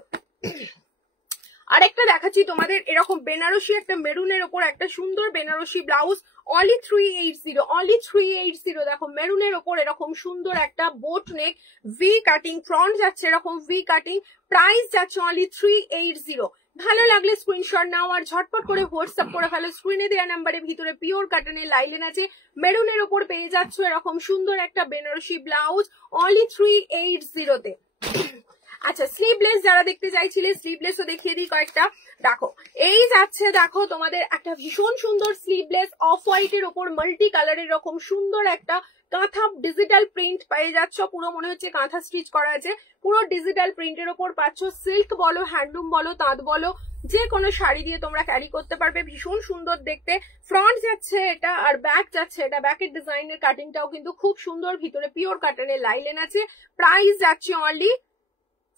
আরেকটা দেখাচ্ছি তোমাদের, এরকম বেনারসি একটা মেরুনের ওপর একটা সুন্দর বেনারসি ব্লাউজ অনলি 380, অনলি 380। দেখো মেরুনের ওপর এরকম সুন্দর একটা বোট নেক ভি কাটিং, ফ্রন্ট যাচ্ছে এরকম ভি কাটিং, প্রাইস যাচ্ছে অনলি 380। ভালো লাগলে স্ক্রিনশট নাও আর ঝটপট করে হোয়াটসঅ্যাপ করে ফেলো স্ক্রিনে দেওয়া নাম্বারে। ভিতরে পিওর কাটনের লাইলেন আছে, মেরুনের ওপর পেয়ে যাচ্ছ এরকম সুন্দর একটা বেনারসি ব্লাউজ অনলি 380-তে। আচ্ছা স্লিভলেস যারা দেখতে চাইছিলে স্লিভলেসও দেখিয়ে দিই কয়েকটা। দেখো এই যাচ্ছে, দেখো তোমাদের একটা ভীষণ সুন্দর স্লিভলেস অফ হোয়াইটের ওপর মাল্টি কালারের এরকম সুন্দর একটা কাঁথা ডিজিটাল প্রিন্ট পেয়ে যাচ্ছ, পুরো মনে হচ্ছে কাঁথা স্টিচ করা আছে, পুরো ডিজিটাল প্রিন্টের ওপর পাচ্ছ। সিল্ক বলো, হ্যান্ডলুম বলো, তাঁত বলো, যে কোনো শাড়ি দিয়ে তোমরা ক্যারি করতে পারবে, ভীষণ সুন্দর দেখতে। ফ্রন্ট যাচ্ছে এটা আর ব্যাক যাচ্ছে এটা, ব্যাকের ডিজাইনের কাটিংটাও কিন্তু খুব সুন্দর, ভিতরে পিওর কাটনের লাইলেন আছে। প্রাইস যাচ্ছে অনলি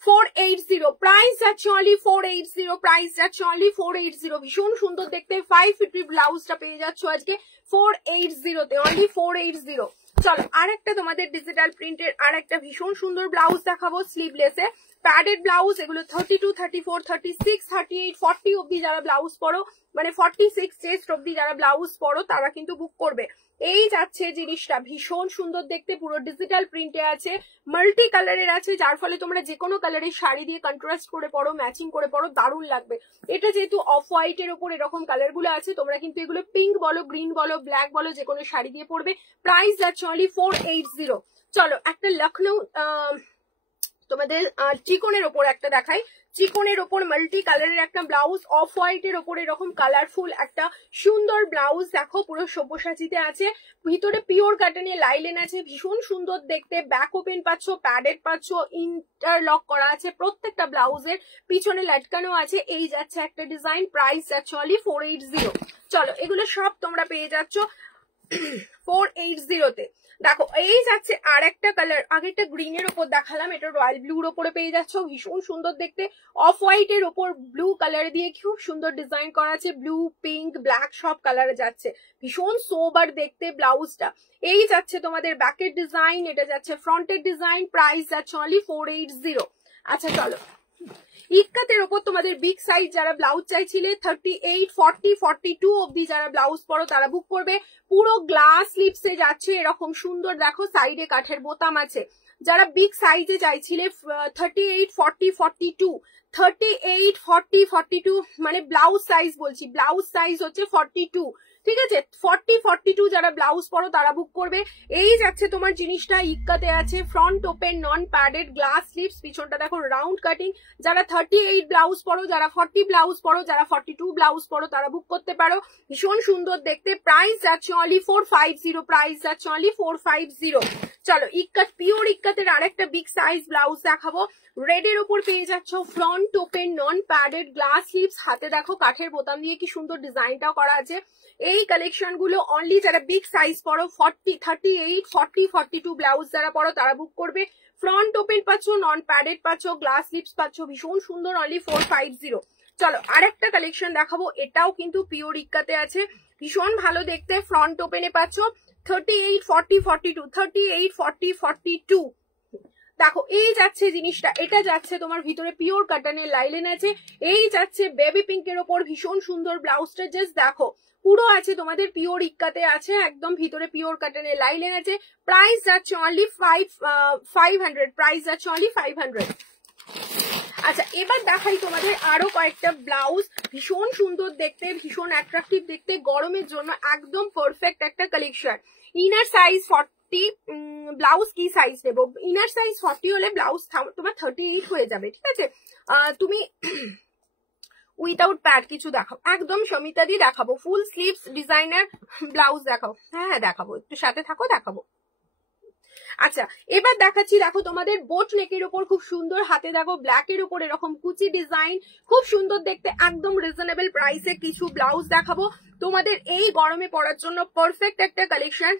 480, প্রাইস যাচ্ছে অনলি 480, প্রাইস যাচ্ছে অনলি 480। ভীষণ সুন্দর দেখতে 550 ব্লাউজটা পেয়ে যাচ্ছ আজকে 480 তে, অনলি 480। চলো আর একটা তোমাদের ডিজিটাল প্রিন্টের আর একটা ভীষণ সুন্দর ব্লাউজ দেখাবো, স্লিভলেসে প্যাডেড ব্লাউজ। এগুলো 32, 34, 36, 38, 40 অব্দি যারা ব্লাউজ পরো, মানে 46 চেস্ট অব্দি যারা ব্লাউজ পরো তারা কিন্তু বুক করবে। এই যাচ্ছে জিনিসটা, ভীষণ সুন্দর দেখতে, পুরো ডিজিটাল প্রিন্টে আছে, মাল্টি কালারের আছে, যার ফলে তোমরা যে কোনো কালারের শাড়ি দিয়ে কন্ট্রাস্ট করে পরো, ম্যাচিং করে পরো, দারুণ লাগবে। এটা যেহেতু অফ হোয়াইটের ওপর এরকম কালার গুলো আছে, তোমরা কিন্তু এগুলো পিঙ্ক বলো, গ্রিন বলো, ব্ল্যাক বলো, যে কোনো শাড়ি দিয়ে পরবে। প্রাইস যাচ্ছে অনলি 480। চলো একটা লখনৌ তোমাদের চিকনের ওপর একটা দেখাই, চিকনের ওপর মাল্টি কালারের একটা ব্লাউজ, অফ হোয়াইটের ওপর এরকম কালারফুল একটা সুন্দর ব্লাউজ। দেখো পুরো সব্যসাচীতে আছে, ভিতরে পিওর কাটনের লাইলেন আছে, ভীষণ সুন্দর দেখতে। ব্যাক ওপেন পাচ্ছ, প্যাডেড পাচ্ছ, ইন্টারলক করা আছে প্রত্যেকটা ব্লাউজের, পিছনে লটকানো আছে। এই যাচ্ছে একটা ডিজাইন, প্রাইস যাচ্ছে অনলি 480। চলো এগুলো সব তোমরা পেয়ে যাচ্ছ 480 তে। দেখো এই যাচ্ছে আর একটা কালার, আগেরটা গ্রিনের ওপর দেখালাম, এটা রয়্যাল ব্লুর ওপরে পেয়ে যাচ্ছ, ভীষণ সুন্দর দেখতে। অফ হোয়াইটের ওপর ব্লু কালার দিয়ে খুব সুন্দর ডিজাইন করা আছে, ব্লু, পিঙ্ক, ব্ল্যাক সব কালারে যাচ্ছে, ভীষণ সোবার দেখতে ব্লাউজটা। এই যাচ্ছে তোমাদের ব্যাকের ডিজাইন, এটা যাচ্ছে ফ্রন্টের ডিজাইন, প্রাইস যাচ্ছে অনলি 480। আচ্ছা চলো ইক্কাতের ওপর তোমাদের বিগ সাইজ যারা ব্লাউজ চাইছিলে, 38, 40, 42 অব্দি যারা ব্লাউজ পরো তারা বুক করবে। পুরো গ্লাস স্লিভসে যাচ্ছে এরকম সুন্দর, দেখো সাইডে কাঠের বোতাম আছে। যারা বিগ সাইজে চাইছিলে 38, 40, 42, 38, 40, 42 মানে ব্লাউজ সাইজ বলছি, ব্লাউজ সাইজ হচ্ছে 42, ঠিক আছে? 40, 42 যারা ব্লাউজ পরো তারা বুক করবে। এই যাচ্ছে তোমার জিনিসটা, ইক্কাতে আছে, front open, non padded, glass sleeves, পিছনটা দেখো রাউন্ড কাটিং। যারা 38 ব্লাউজ পরো, যারা 40 ব্লাউজ পরো, যারা 42 ব্লাউজ পরো তারা বুক করতে পারো, ভীষণ সুন্দর দেখতে। প্রাইস যাচ্ছে অনলি 450, প্রাইস যাচ্ছে অনলি 450। চলো ইক্কাত, পিওর ইক্কাতের আরেকটা বিগ সাইজ ব্লাউজ দেখাবো, রেড এর উপর পেয়ে যাচ্ছ, front open, non padded, glass sleeves, হাতে দেখো কাঠের বোতাম দিয়ে কি সুন্দর ডিজাইনটাও করা আছে। এই কালেকশন গুলো অনলি যারা বিগ সাইজ পরো, 40, 38, 40, 42 ব্লাউজ যারা পরো তারা বুক করবে। ফ্রন্ট ওপেন পাচ্ছ, নন প্যাডেড পাচ্ছ, গ্লাস স্লিভস পাচ্ছ, ভীষণ সুন্দর, অনলি 450। চলো আরেকটা কালেকশন দেখাবো, এটাও কিন্তু পিওর ইক্কাতে আছে, ভীষণ ভালো দেখতে। ফ্রন্ট ওপেনে পাচ্ছ 38, 40, 42, 38, 40, 42। দেখো এই যাচ্ছে জিনিসটা, এটা যাচ্ছে তোমার ভিতরে পিওর কাটনের লাইলেন আছে। এই যাচ্ছে বেবি পিঙ্কের ওপর ভীষণ সুন্দর ব্লাউজটা, জাস্ট দেখো পুরো আছে তোমাদের পিওর ইক্কাতে আছে, একদম ভিতরে পিওর কাটনের লাইলেন আছে। প্রাইস যাচ্ছে অনলি 500, প্রাইস যাচ্ছে অনলি 500। আচ্ছা এবার দেখাই তোমাদের আরো কয়েকটা ব্লাউজ, ভীষণ সুন্দর দেখতে, ভীষণ অ্যাট্রাকটিভ দেখতে, গরমের জন্য একদম পারফেক্ট একটা কালেকশন। ইনার সাইজ 40, ব্লাউজ কি সাইজ নেবো? ইনার সাইজ 40 হলে ব্লাউজ তোমার 38 হয়ে যাবে, ঠিক আছে? তুমি উইদাউট প্যাড কিছু দেখাও, একদম সমিতা দিয়ে দেখাবো, ফুল স্লিভস ডিজাইনার ব্লাউজ দেখাও। হ্যাঁ দেখাবো, একটু সাথে থাকো, দেখাবো। আচ্ছা এবার দেখাচ্ছি, দেখো তোমাদের বোট নেকের উপর খুব সুন্দর, হাতে দেখো ব্ল্যাক এর উপর এরকম কুচি ডিজাইন, খুব সুন্দর দেখতে, একদম রিজনেবল প্রাইসে কিছু ব্লাউজ দেখাবো তোমাদের। এই গরমে পরার জন্য পারফেক্ট একটা কালেকশন,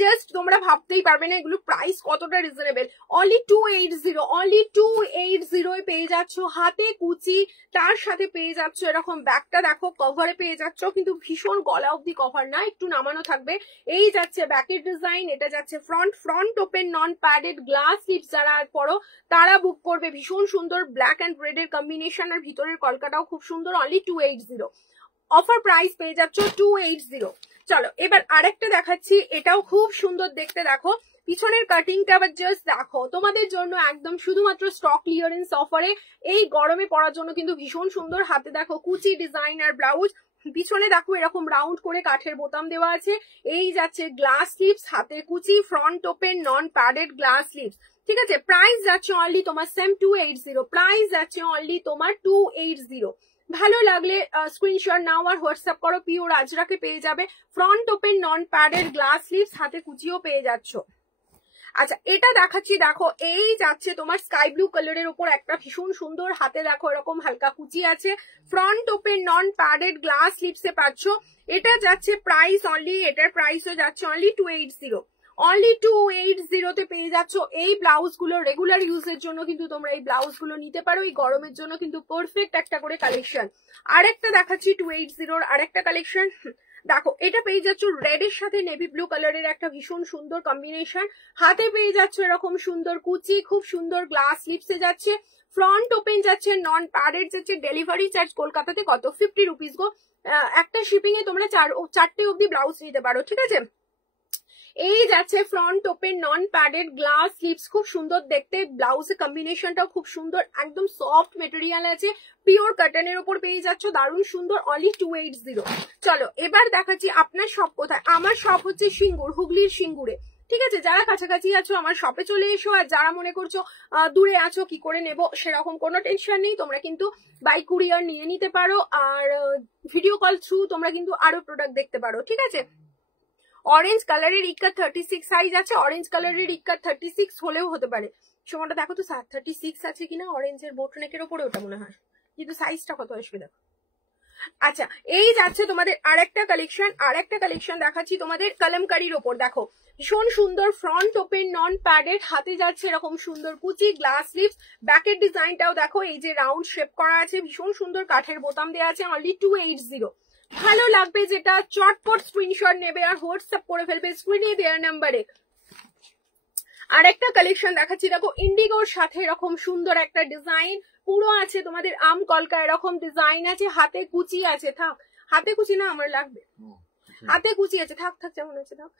জাস্ট তোমরা ভাবতেই পারবে না এগুলো প্রাইস কতটা রিজনেবল। অনলি 280, অনলি 280 পেয়ে যাচ্ছ, হাতে কুচি, তার সাথে পেয়ে যাচ্ছ এরকম ব্যাগটা দেখো কভারে পেয়ে যাচ্ছ, কিন্তু ভীষণ গলা অব্দি কভার না, একটু নামানো থাকবে। এই যাচ্ছে ব্যাকের ডিজাইন, এটা যাচ্ছে front open, non padded, glass sleeves যারা পরো তারা বুক করবে, ভীষণ সুন্দর ব্ল্যাক অ্যান্ড রেড এর কম্বিনেশন, আর ভিতরের কলকাটাও খুব সুন্দর, অনলি 280। অফার প্রাইস পেয়ে যাচ্ছ 280। চলো এবার আরেকটা দেখাচ্ছি, এটাও খুব সুন্দর দেখতে, দেখো পিছনের কাটিংটা আবার জাস্ট দেখো, তোমাদের জন্য একদম শুধুমাত্র স্টক ক্লিয়ারেন্স অফারে এই গরমে পরার জন্য কিন্তু ভীষণ সুন্দর। হাতে দেখো কুচি ডিজাইন আর ব্লাউজ, পিছনে দেখো এরকম রাউন্ড করে কাঠের বোতাম দেওয়া আছে। এই যাচ্ছে গ্লাস স্লিভস, হাতে কুচি, front open, non padded, glass sleeves, ঠিক আছে? প্রাইস যাচ্ছে অনলি তোমার সেম 280, প্রাইস যাচ্ছে অনলি তোমার 280। ভালো লাগলে স্ক্রিনশট নাও আর হোয়াটসঅ্যাপ করো, পিওর আজরাকে পেয়ে যাবে, front open, non padded, glass sleeves, হাতে কুচিও পেয়ে যাচ্ছ। আচ্ছা এটা দেখাচ্ছি, দেখো এই যাচ্ছে তোমার স্কাই ব্লু কালারের উপর একটা ভীষণ সুন্দর, হাতে দেখো এরকম হালকা কুচি আছে, front open non padded glass স্লিপসে পাচ্ছ। এটা যাচ্ছে প্রাইস অনলি, এটার প্রাইসও যাচ্ছে অনলি 280, অনলি 280 তে পেয়ে যাচ্ছ এই ব্লাউজ গুলো। রেগুলার ইউজের জন্য কিন্তু তোমরা এই ব্লাউজ গুলো নিতে পারো, এই গরমের জন্য কিন্তু পারফেক্ট একটা করে কালেকশন। আরেকটা দেখাচ্ছি 280 আরেকটা কালেকশন, দেখো এটা পেয়ে যাচ্ছ রেড এর সাথে নেভি ব্লু কালারের একটা ভীষণ সুন্দর কম্বিনেশন, হাতে পেয়ে যাচ্ছ এরকম সুন্দর কুচি, খুব সুন্দর গ্লাস স্লিপসে যাচ্ছে, ফ্রন্ট ওপেন যাচ্ছে, নন প্যাডেড যাচ্ছে। ডেলিভারি চার্জ কলকাতাতে কত? 50 রুপিস গো। একটা শিপিং এ তোমরা 4টে অব্দি ব্লাউজ নিতে পারো, ঠিক আছে। এই যাচ্ছে front open non padded glass slips, খুব সুন্দর দেখতে, ব্লাউজের কম্বিনেশনটাও খুব সুন্দর, একদম সফট মেটেরিয়াল আছে, পিওর কটনের উপর পেয়ে যাচ্ছ, দারুণ সুন্দর, অনলি 280। চলো এবার দেখাচ্ছি আপনার শপ কোথায়। আমার শপ হচ্ছে সিঙ্গুর, হুগলির সিঙ্গুরে, ঠিক আছে। যারা কাছাকাছি আছো আমার শপে চলে এসো, আর যারা মনে করছো দূরে আছো কি করে নেবো সেরকম কোনো টেনশন নেই, তোমরা কিন্তু বাই কুরিয়ার নিয়ে নিতে পারো, আর ভিডিও কল থ্রু তোমরা কিন্তু আরো প্রোডাক্ট দেখতে পারো, ঠিক আছে। অরেঞ্জ কালারের ইক্কাত 36 সাইজ আছে, অরেঞ্জ কালারের ইক্কাত 36 হলেও হতে পারে। সময়টা দেখো তো 36 আছে কিনা, অরেঞ্জের বোট নেকের ওপরে ওটা মনে হয়, কিন্তু সাইজটা কত আসবে দেখো। আচ্ছা এই যাচ্ছে তোমাদের আরেকটা কালেকশন দেখাচ্ছি তোমাদের কলমকারির ওপর, দেখো ভীষণ সুন্দর, ফ্রন্ট ওপেন নন প্যাডেড, হাতে যাচ্ছে এরকম সুন্দর কুচি, গ্লাস স্লিভস, ব্যাকের ডিজাইনটাও দেখো এই যে রাউন্ড শেপ করা আছে, ভীষণ সুন্দর কাঠের বোতাম দেওয়া আছে, অনলি 280। ভালো লাগবে যেটা চটপট স্ক্রিনশট নেবে আর হোয়াটসঅ্যাপ করে ফেলবে স্ক্রিনে দেওয়ার নাম্বারে। আর একটা কালেকশন দেখাচ্ছি, দেখো ইন্ডিগোর সাথে এরকম সুন্দর একটা ডিজাইন পুরো আছে তোমাদের আম কলকা, এরকম ডিজাইন আছে, হাতে কুচি আছে, থাক হাতে কুচি না আমার লাগবে, হাতে কুচি আছে, থাক যেমন আছে থাক।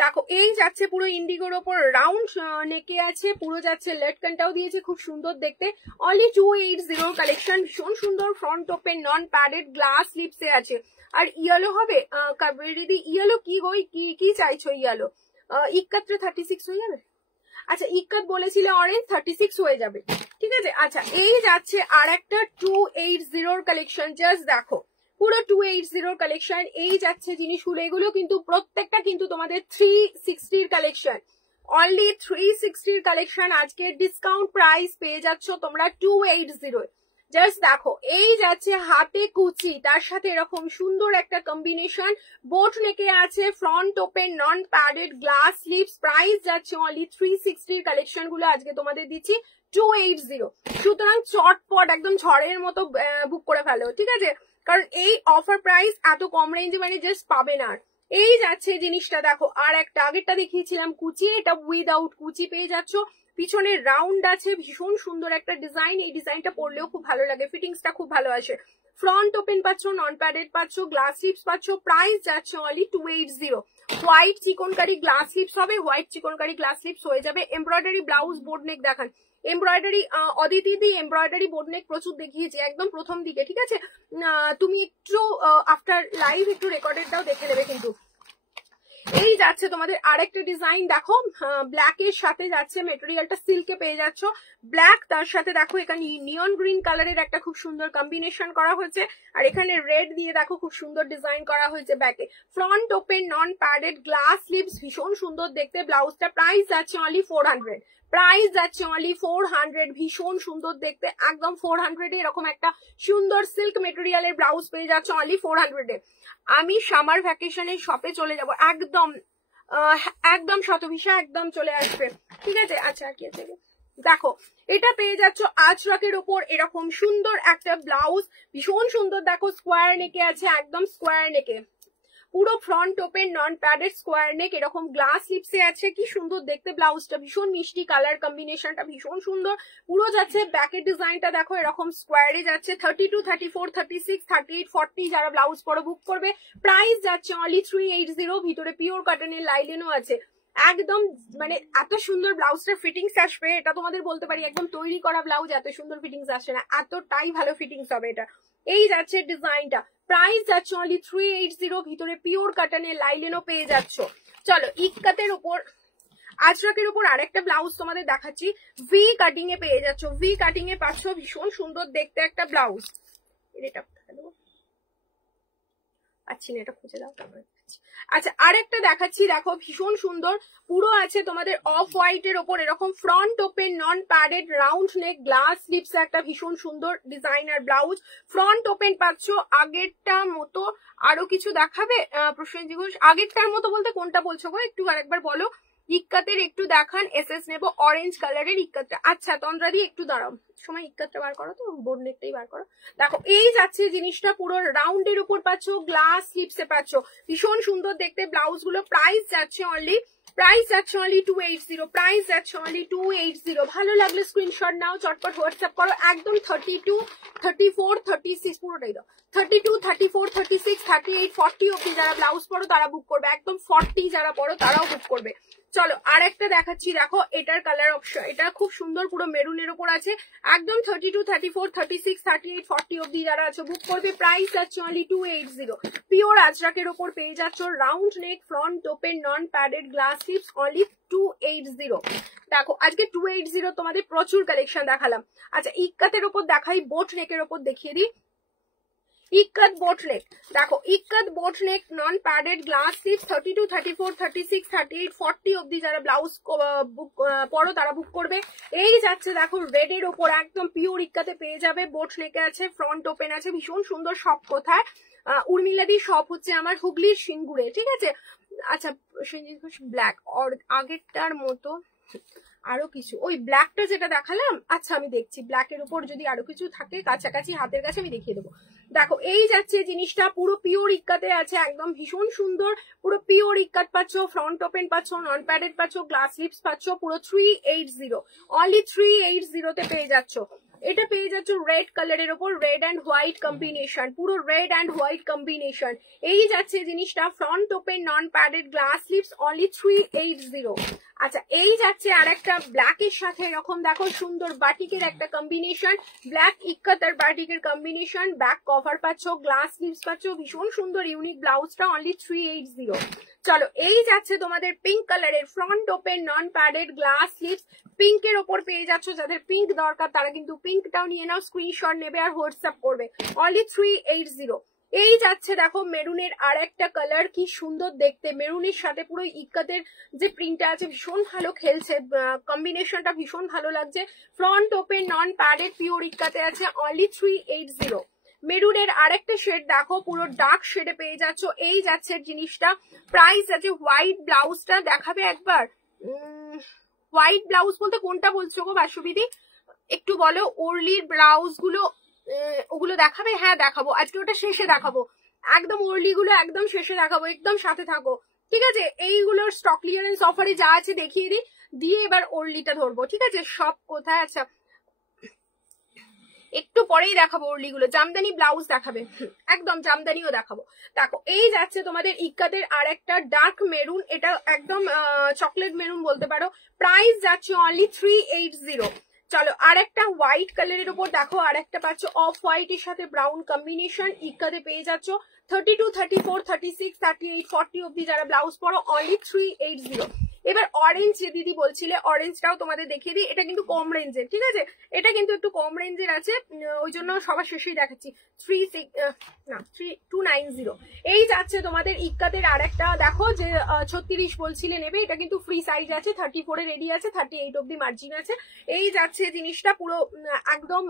দেখো এই যাচ্ছে পুরো ইন্ডিগোর ওপর রাউন্ড নেকে আছে, পুরো যাচ্ছে লেটকানটাও দিয়েছে, খুব সুন্দর দেখতে, অনলি 280 কালেকশন, ভীষণ সুন্দর, front open non padded glass স্লিপসে আছে। আর ইয়েলো হবে, কাবেরি ইয়েলো কি গই, কি চাইছো ইয়েলো? ইক্কাত্রে 36 হয়ে যাবে, আচ্ছা ইক্কাত বলেছিলে অরেঞ্জ 36 হয়ে যাবে, ঠিক আছে। আচ্ছা এই যাচ্ছে আর একটা 280 কালেকশন, জাস্ট দেখো পুরো 280 কালেকশন, এই যাচ্ছে জিনিসগুলো, এগুলো কিন্তু প্রত্যেকটা কিন্তু তোমাদের 360 কালেকশন, অনলি 360 কালেকশন। আজকে ডিসকাউন্ট প্রাইস পেয়ে যাচ্ছ তোমরা 280। জাস্ট দেখো এই যাচ্ছে হাতে কুচি, তার সাথে এরকম সুন্দর একটা কম্বিনেশন, বোট নেকে আছে, front open non padded glass sleeves, price যাচ্ছে অনলি 360 কালেকশন গুলো আজকে তোমাদের দিচ্ছি 280। সুতরাং চটপট একদম ঝড়ের মতো বুক করে ফেলো, ঠিক আছে, কারণ এই অফার প্রাইস এত কম রেঞ্জে মানে জাস্ট পাবে না। এই যাচ্ছে জিনিসটা দেখো, আর একটা আগেরটা দেখিয়েছিলাম কুচি, এটা উইদাউট কুচি পেয়ে যাচ্ছ, পিছনে রাউন্ড আছে, ভীষণ সুন্দর একটা ডিজাইন, এই ডিজাইনটা পরলেও খুব ভালো লাগে, ফিটিংসটা খুব ভালো আসে, ফ্রন্ট ওপেন পাচ্ছ, নন প্যাডেড পাচ্ছ, গ্লাস স্লিপস পাচ্ছ, প্রাইস যাচ্ছে only 280। White chikankari glass slips হবে, হোয়াইট চিকনকারি গ্লাস স্লিপস হয়ে যাবে, এমব্রয়ডারি ব্লাউজ বোর্ড নেক দেখান, এমব্রয়ডারি অদিতি দি এমব্রয়ডারি বোর্ড নেক প্রচুর দেখিয়েছে একদম প্রথম দিকে, ঠিক আছে, তুমি একটু আফটার লাইভ একটু রেকর্ডেডটাও দেখে নেবে কিন্তু। এই যাচ্ছে তোমাদের আরেকটা ডিজাইন, দেখো ব্ল্যাক এর সাথে যাচ্ছে, মেটেরিয়ালটা সিল্কে পেয়ে যাচ্ছ, ব্ল্যাক তার সাথে দেখো এখানে নিয়ন গ্রিন কালারের একটা খুব সুন্দর কম্বিনেশন করা হয়েছে, আর এখানে রেড দিয়ে দেখো খুব সুন্দর ডিজাইন করা হয়েছে ব্যাকে, front open non padded glass sleeves, ভীষণ সুন্দর দেখতে, ব্লাউজটা প্রাইস যাচ্ছে অনলি 400, প্রাইস যাচ্ছে অনলি 400, ভীষণ সুন্দর দেখতে, একদম 400 এ এরকম একটা সুন্দর সিল্ক মেটেরিয়ালের ব্লাউজ পেয়ে যাচ্ছে অনলি 400 এ। আমি সামার ভ্যাকেশনে শপে চলে যাব, একদম শতভিসা একদম চলে আসবে, ঠিক আছে। আচ্ছা আর কি আছে দেখো, এটা পেয়ে যাচ্ছ আজরাকের ওপর এরকম সুন্দর একটা ব্লাউজ, ভীষণ সুন্দর, দেখো স্কোয়ার নেকে আছে, একদম স্কোয়ার নেকে, পুরো front open non padded square neck, এরকম গ্লাস স্লিপসে আছে, কি সুন্দর দেখতে ব্লাউজটা, ভীষণ মিষ্টি কালার কম্বিনেশনটা ভীষণ সুন্দর, পুরো যাচ্ছে ব্যাকের ডিজাইনটা দেখো এরকম স্কোয়ারে যাচ্ছে, 32, 34, 36, 38, 40 যারা ব্লাউজ পরে বুক করবে, প্রাইস যাচ্ছে অনলি 380, ভিতরে পিওর কটনের লাইলেনও আছে, একদম মানে এত সুন্দর ব্লাউজটা ফিটিংস আসবে, এটা তোমাদের বলতে পারি একদম তৈরি করা ব্লাউজ এত সুন্দর ফিটিংস আসে না, এতটাই ভালো ফিটিংস হবে এটা। এই যাচ্ছে ডিজাইনটা, প্রাইস যাচ্ছে অনলি 380, ভিতরে পিওর কটনের লাইলেনও পেয়ে যাচ্ছ। চলো ইক্কাতের উপর আজরাকের উপর আরেকটা ব্লাউজ তোমাদের দেখাচ্ছি, ভি কাটিং এ পেয়ে যাচ্ছ, ভি কাটিং এ পাচ্ছ, ভীষণ সুন্দর দেখতে একটা ব্লাউজ, এটা পাচ্ছি না, এটা খুঁজে দাও তারপরে। আচ্ছা আরেকটা দেখাচ্ছি, দেখো ভীষণ সুন্দর, পুরো আছে তোমাদের অফ হোয়াইট এর ওপর এরকম front open non padded round neck glass slips, একটা ভীষণ সুন্দর ডিজাইনার ব্লাউজ, ফ্রন্ট ওপেন পাচ্ছ। আগেরটা মতো আরো কিছু দেখাবে প্রসেনজিৎ ঘোষ? আগেরটার মতো বলতে কোনটা বলছো গো, একটু আরেকবার বলো। ইক্কাতের একটু দেখান, এসএস নেব, অরেঞ্জ কালারের ইক্কাতটা। আচ্ছা তন্দ্রাদি একটু দাঁড়াও, সময় ইক্কাতটা বার করো, তো বোর্ড নেকটাই বার করো। দেখো এই যাচ্ছে জিনিসটা, পুরো রাউন্ড এর উপর পাচ্ছ, গ্লাস স্লিপসে পাচ্ছ, ভীষণ সুন্দর দেখতে ব্লাউজ গুলো। প্রাইস যাচ্ছে অনলি 280, প্রাইস যাচ্ছে অনলি 280। ভালো লাগলে স্ক্রিনশট নাও, চটপট হোয়াটসঅ্যাপ করো। একদম 32, 34, 36 পুরোটাই দাও, 32, 34, 36, 38, 40 অব্দি যারা ব্লাউজ পরো তারা বুক করবে, একদম 40 যারা পরো তারাও বুক করবে। চলো আর একটা দেখাচ্ছি, দেখো এটার কালার অপশন, এটা খুব সুন্দর, পুরো মেরুনের উপর আছে, একদম 32, 34, 36, 38, 40 অব্দি যারা আছে বুক করবে। প্রাইস আছে অনলি 280। পিওর আজরাকের উপর পেয়ে যাচ্ছ, round neck, front open non padded glass slips, only 280। দেখো আজকে 280 তোমাদের প্রচুর কালেকশন দেখালাম। আচ্ছা ইক্কাতের উপর দেখাই, বোট নেকের উপর দেখিয়ে দিই। ইক্কাত বোট নেক, দেখো ইক্কাত boat neck non padded glass slips, 32, 34, 36, 38, 40 অব্দি যারা ব্লাউজ পরো তারা বুক করবে। এই যাচ্ছে দেখো রেড এর ওপর একদম পিওর ইক্কাতে পেয়ে যাবে, বোট নেকে আছে, ফ্রন্ট ওপেন আছে, ভীষণ সুন্দর। সব কোথায়? উর্মিলাদি সব হচ্ছে আমার হুগলির সিঙ্গুরে, ঠিক আছে। আচ্ছা ব্ল্যাক আগেরটার মতো আরো কিছু, ওই ব্ল্যাকটা যেটা দেখালাম, আচ্ছা আমি দেখছি ব্ল্যাকের উপর যদি আরো কিছু থাকে কাছাকাছি হাতের কাছে আমি দেখিয়ে দেবো। দেখো এই যাচ্ছে জিনিসটা, পুরো পিওর ইক্কাতে আছে, একদম ভীষণ সুন্দর, পুরো পিওর ইক্কাত পাচ্ছ, ফ্রন্ট ওপেন পাচ্ছ, নন প্যাডেড পাচ্ছ, গ্লাস স্লিপস পাচ্ছ, পুরো 380, অনলি 380 তে পেয়ে যাচ্ছ। এটা পেয়ে যাচ্ছ রেড কালারের ওপর, রেড অ্যান্ড হোয়াইট কম্বিনেশন, পুরো রেড অ্যান্ড হোয়াইট কম্বিনেশন। এই যাচ্ছে জিনিসটা, front open non padded glass slips, only 380। আচ্ছা এই যাচ্ছে আর একটা ব্ল্যাকের সাথে এরকম দেখো সুন্দর বাটিকের একটা কম্বিনেশন, ব্ল্যাক ইক্কাত আর বাটিকের কম্বিনেশন, ব্যাক কভার পাচ্ছ, গ্লাস স্লিভস পাচ্ছ, ভীষণ সুন্দর ইউনিক ব্লাউজটা, অনলি 380। চলো এই যাচ্ছে তোমাদের পিঙ্ক কালারের front open non padded glass sleeves, পিঙ্কের ওপর পেয়ে যাচ্ছ। যাদের পিঙ্ক দরকার তারা কিন্তু পিঙ্কটাও নিয়ে নাও, স্ক্রিনশট নেবে আর হোয়াটসঅ্যাপ করবে, অনলি 380। এই যাচ্ছে দেখো মেরুনের আর একটা কালার, কি সুন্দর দেখতে, মেরুনের সাথে পুরো ইক্কাতের যে প্রিন্টটা আছে ভীষণ ভালো খেলছে, কম্বিনেশনটা ভীষণ ভালো লাগছে। Front open non padded pure ইক্কাতে আছে, অনলি 380। মেরুনের আরেকটা শেড দেখো, পুরো ডার্ক শেডে পেয়ে যাচ্ছ। এই যাচ্ছে জিনিসটা, প্রাইস আছে, হোয়াইট ব্লাউজটা দেখাবে একবার। হোয়াইট ব্লাউজ বলতে কোনটা বলছো গো বাসুবিদি, একটু বলো। ওরলির ব্লাউজ গুলো ওগুলো দেখাবে? হ্যাঁ দেখাবো, আজকে ওটা শেষে দেখাবো, একদম ওরলি গুলো একদম শেষে দেখাবো, একদম সাথে থাকো, ঠিক আছে। এইগুলোর স্টক ক্লিয়ারেন্স অফারে যা আছে দেখিয়ে দিই, দিয়ে এবার ওরলিটা ধরবো, ঠিক আছে। সব কোথায়? আচ্ছা একটু পরেই দেখাবো ওরলি গুলো, জামদানি ব্লাউজ দেখাবে, একদম জামদানিও দেখাবো। দেখো এই যাচ্ছে তোমাদের ইক্কাতের আর একটা ডার্ক মেরুন, এটা একদম চকলেট মেরুন বলতে পারো, প্রাইস যাচ্ছে অনলি 380। চলো আর একটা হোয়াইট কালারের উপর দেখো, আর একটা পাচ্ছ অফ হোয়াইট এর সাথে ব্রাউন কম্বিনেশন, ইক্কাতে পেয়ে যাচ্ছ, 32, 34, 36, 38, 40 অব্দি যারা ব্লাউজ পরো, অনলি 380। এবার অরেঞ্জ যে দিদি বলছিলে, অরেঞ্জটাও তোমাদের দেখিয়ে দিই, এটা কিন্তু কম রেঞ্জের, ঠিক আছে, এটা কিন্তু একটু কম রেঞ্জের আছে, ওই জন্য সবার শেষেই দেখাচ্ছি। 290। এই যাচ্ছে তোমাদের ইক্কাতের আর একটা দেখো, যে 36 বলছিলে নেবে, এটা কিন্তু ফ্রি সাইজ আছে, 34 এ রেডি আছে, 38 অব্দি মার্জিন আছে। এই যাচ্ছে জিনিসটা পুরো একদম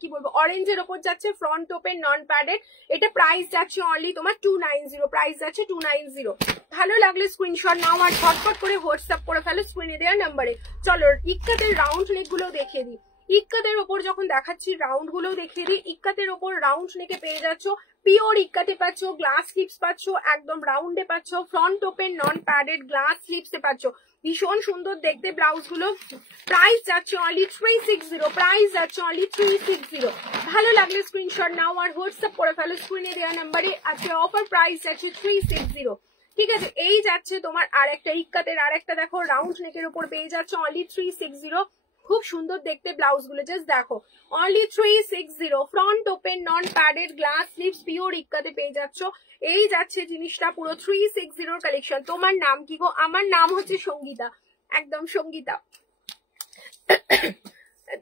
কি বলবো অরেঞ্জের ওপর যাচ্ছে, ফ্রন্ট ওপেন নন প্যাডেড, এটা প্রাইস যাচ্ছে অনলি তোমার 290, প্রাইস যাচ্ছে 290। ভালো লাগলে স্ক্রিনশট নাও আর ঝটপট করে হোয়াটসঅ্যাপ করে ফেলো স্ক্রিনে দেওয়া নাম্বারে। চলো ইক্কাতের রাউন্ড নেক গুলো দেখিয়ে দিই, ইক্কাতের ওপর যখন দেখাচ্ছি রাউন্ড গুলো দেখিয়ে দিই। ইক্কাতের ওপর রাউন্ড নেকে পেয়ে যাচ্ছ, পিওর ইক্কাতে পাচ্ছ, গ্লাস স্লিপস পাচ্ছ, একদম রাউন্ডে পাচ্ছ, front open non padded glass স্লিপসে পাচ্ছ, ভীষণ সুন্দর দেখতে ব্লাউজ গুলো। প্রাইস যাচ্ছে অনলি 360, প্রাইস যাচ্ছে অনলি 360। ভালো লাগলে স্ক্রিনশট নাও আর হোয়াটসঅ্যাপ করে ফেলো স্ক্রিনে দেওয়া নাম্বারে। আজকে অফার প্রাইস যাচ্ছে 360, ঠিক আছে। এই যাচ্ছে তোমার আর একটা ইক্কাতের আর একটা দেখো রাউন্ড নেকের উপর পেয়ে যাচ্ছে, অনলি 360, খুব সুন্দর দেখতে ব্লাউজ গুলো, জাস্ট দেখো, only 360। Front open non padded glass sleeves pure ইক্কাতে পেয়ে যাচ্ছ। এই যাচ্ছে জিনিসটা পুরো 360 কালেকশন। তোমার নাম কি গো? আমার নাম হচ্ছে সঙ্গীতা, একদম সঙ্গীতা।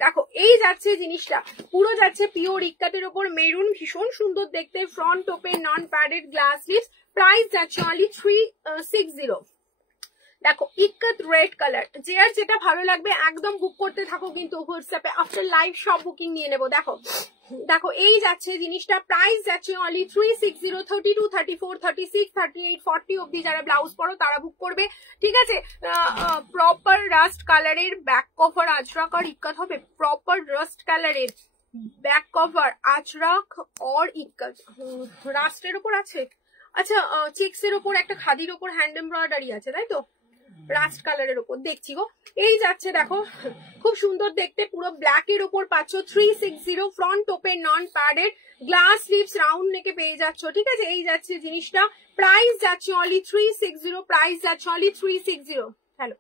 দেখো এই যাচ্ছে জিনিসটা, পুরো যাচ্ছে পিওর ইক্কাতের ওপর মেরুন, ভীষণ সুন্দর দেখতে, front open non padded glass sleeves, price যাচ্ছে অনলি 360। দেখো ইক্কাত রেড কালার, যে আর যেটা ভালো লাগবে একদম বুক করতে থাকো কিন্তু হোয়াটসঅ্যাপে, আফটার লাইভ সব বুকিং নিয়ে নেবো। দেখো দেখো এই যাচ্ছে জিনিসটা, প্রাইস যাচ্ছে অনলি 360। 32, 34, 36, 38, 40 অব্দি যারা ব্লাউজ পরো তারা বুক করবে, ঠিক আছে। প্রপার রাস্ট কালারের ব্যাক কভার আজরাক আর ইক্কাত হবে, প্রপার রাস্ট কালারের ব্যাক কভার আজরাক আর ইক্কাত, রাস্টের ওপর আছে। আচ্ছা চেক্স এর ওপর একটা খাদির ওপর হ্যান্ড এমব্রয়ডারি আছে, তাই তো, রাস্ট কালারের ওপর দেখছি গো। এই যাচ্ছে দেখো খুব সুন্দর দেখতে, পুরো ব্ল্যাক এর ওপর পাচ্ছ 360, front open non padded glass sleeves round নেকে পেয়ে যাচ্ছ, ঠিক আছে। এই যাচ্ছে জিনিসটা, প্রাইস যাচ্ছে অনলি 360, প্রাইস যাচ্ছে অনলি 360। হ্যালো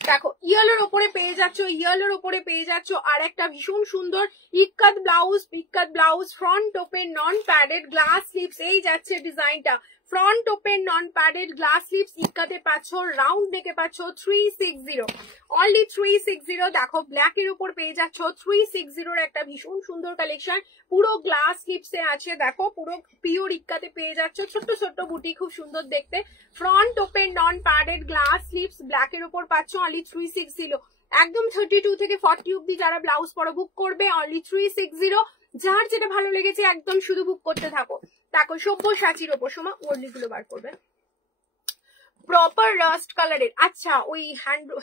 দেখো ইয়েলোর ওপরে পেয়ে যাচ্ছ, ইয়েলোর ওপরে পেয়ে যাচ্ছ আর একটা ভীষণ সুন্দর ikat blouse front open non padded glass sleeves. এই যাচ্ছে ডিজাইনটা, front open non padded glass sleeves ইক্কাতে পাচ্ছ, রাউন্ড নেকে পাচ্ছ 360, অনলি 360। দেখো ব্ল্যাক এর উপর পেয়ে যাচ্ছ 360 একটা ভীষণ সুন্দর কালেকশন, পুরো গ্লাস স্লিভসে আছে। দেখো পুরো পিওর ইক্কাতে পেয়ে যাচ্ছ, ছোট্ট ছোট্ট বুটি, খুব সুন্দর দেখতে, front open non padded glass sleeves black এর উপর পাচ্ছ অনলি 360। একদম 32 থেকে 40 অব্দি যারা ব্লাউজ পরো বুক করবে অনলি 360। যার যেটা ভালো লেগেছে একদম শুধু বুক করতে থাকো। দেখো সব্যসাচীর ওপর সময় ওর্লি গুলো বার করবে, প্রপার রাস্ট কালারের। আচ্ছা ওই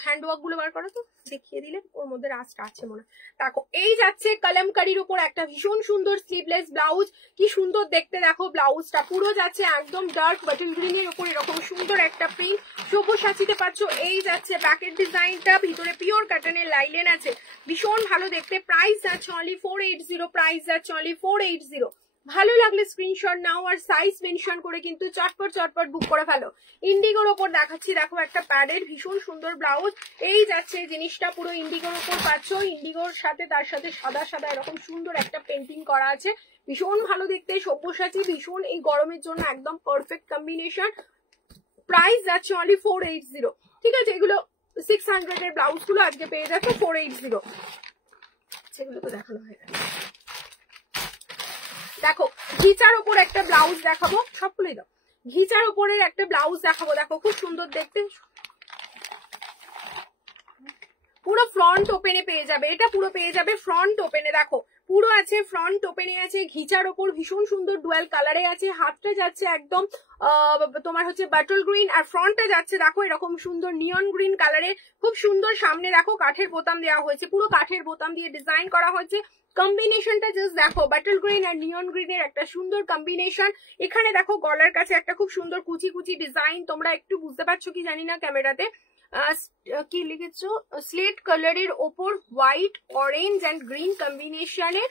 হ্যান্ডওয়ার্ক গুলো বার করো তো, দেখিয়ে দিলে ওর মধ্যে রাস্ট আছে মনে। দেখো এই যাচ্ছে কলমকারির উপর একটা ভীষণ সুন্দর স্লিভলেস ব্লাউজ, কি সুন্দর দেখতে দেখো ব্লাউজটা, পুরো যাচ্ছে একদম ডার্ক বাটন গ্রিন এর উপর এরকম সুন্দর একটা প্রিন্ট, সব্যসাচীতে পাচ্ছ। এই যাচ্ছে ব্যাকের ডিজাইনটা, ভিতরে পিওর কটনের লাইলেন আছে, ভীষণ ভালো দেখতে, প্রাইস যাচ্ছে অনলি 480, প্রাইস যাচ্ছে অনলি 480। ভালো লাগলে স্ক্রিনশট নাও আর সাইজ মেনশন করে কিন্তু চটপট বুক করে ফেলো। ইন্ডিগোর ওপর দেখাচ্ছি, দেখো একটা প্যাডের ভীষণ সুন্দর ব্লাউজ। এই যাচ্ছে জিনিসটা, পুরো ইন্ডিগোর ওপর পাচ্ছ, ইন্ডিগোর সাথে তার সাথে সাদা সাদা এরকম সুন্দর একটা পেন্টিং করা আছে, ভীষণ ভালো দেখতে, সব্যসাচী ভীষণ এই গরমের জন্য একদম পারফেক্ট কম্বিনেশন। প্রাইস যাচ্ছে অনলি 480, ঠিক আছে। এগুলো 600 এর ব্লাউজ গুলো আজকে পেয়ে যাচ্ছে 480, সেগুলো তো দেখানো হয়ে গেছে। দেখো ঘিচার ওপর একটা ব্লাউজ দেখাবো, সবগুলোই দাও, ঘিচার ওপরের একটা ব্লাউজ দেখাবো, দেখো খুব সুন্দর দেখতে, পুরো ফ্রন্ট ওপেনে পেয়ে যাবে, এটা পুরো পেয়ে যাবে ফ্রন্ট ওপেনে। দেখো পুরো আছে ফ্রন্ট ওপেনে আছে, ঘিচার ওপর ভীষণ সুন্দর ডুয়াল কালারে আছে, হাতটা যাচ্ছে একদম তোমার হচ্ছে বাটল গ্রিন, আর ফ্রন্টটা যাচ্ছে দেখো এরকম সুন্দর নিয়ন গ্রিন কালারে, খুব সুন্দর। সামনে দেখো কাঠের বোতাম দেওয়া হয়েছে, পুরো কাঠের বোতাম দিয়ে ডিজাইন করা হয়েছে, কম্বিনেশনটা জাস্ট দেখো, বাটল গ্রিন আর নিয়ন গ্রিনের একটা সুন্দর কম্বিনেশন। এখানে দেখো গলার কাছে একটা খুব সুন্দর কুচি কুচি ডিজাইন, তোমরা একটু বুঝতে পারছো কি জানি না ক্যামেরাতে, কি লিখেছো, স্লেট কালারের ওপর হোয়াইট অরেঞ্জ এন্ড গ্রিন কম্বিনেশনের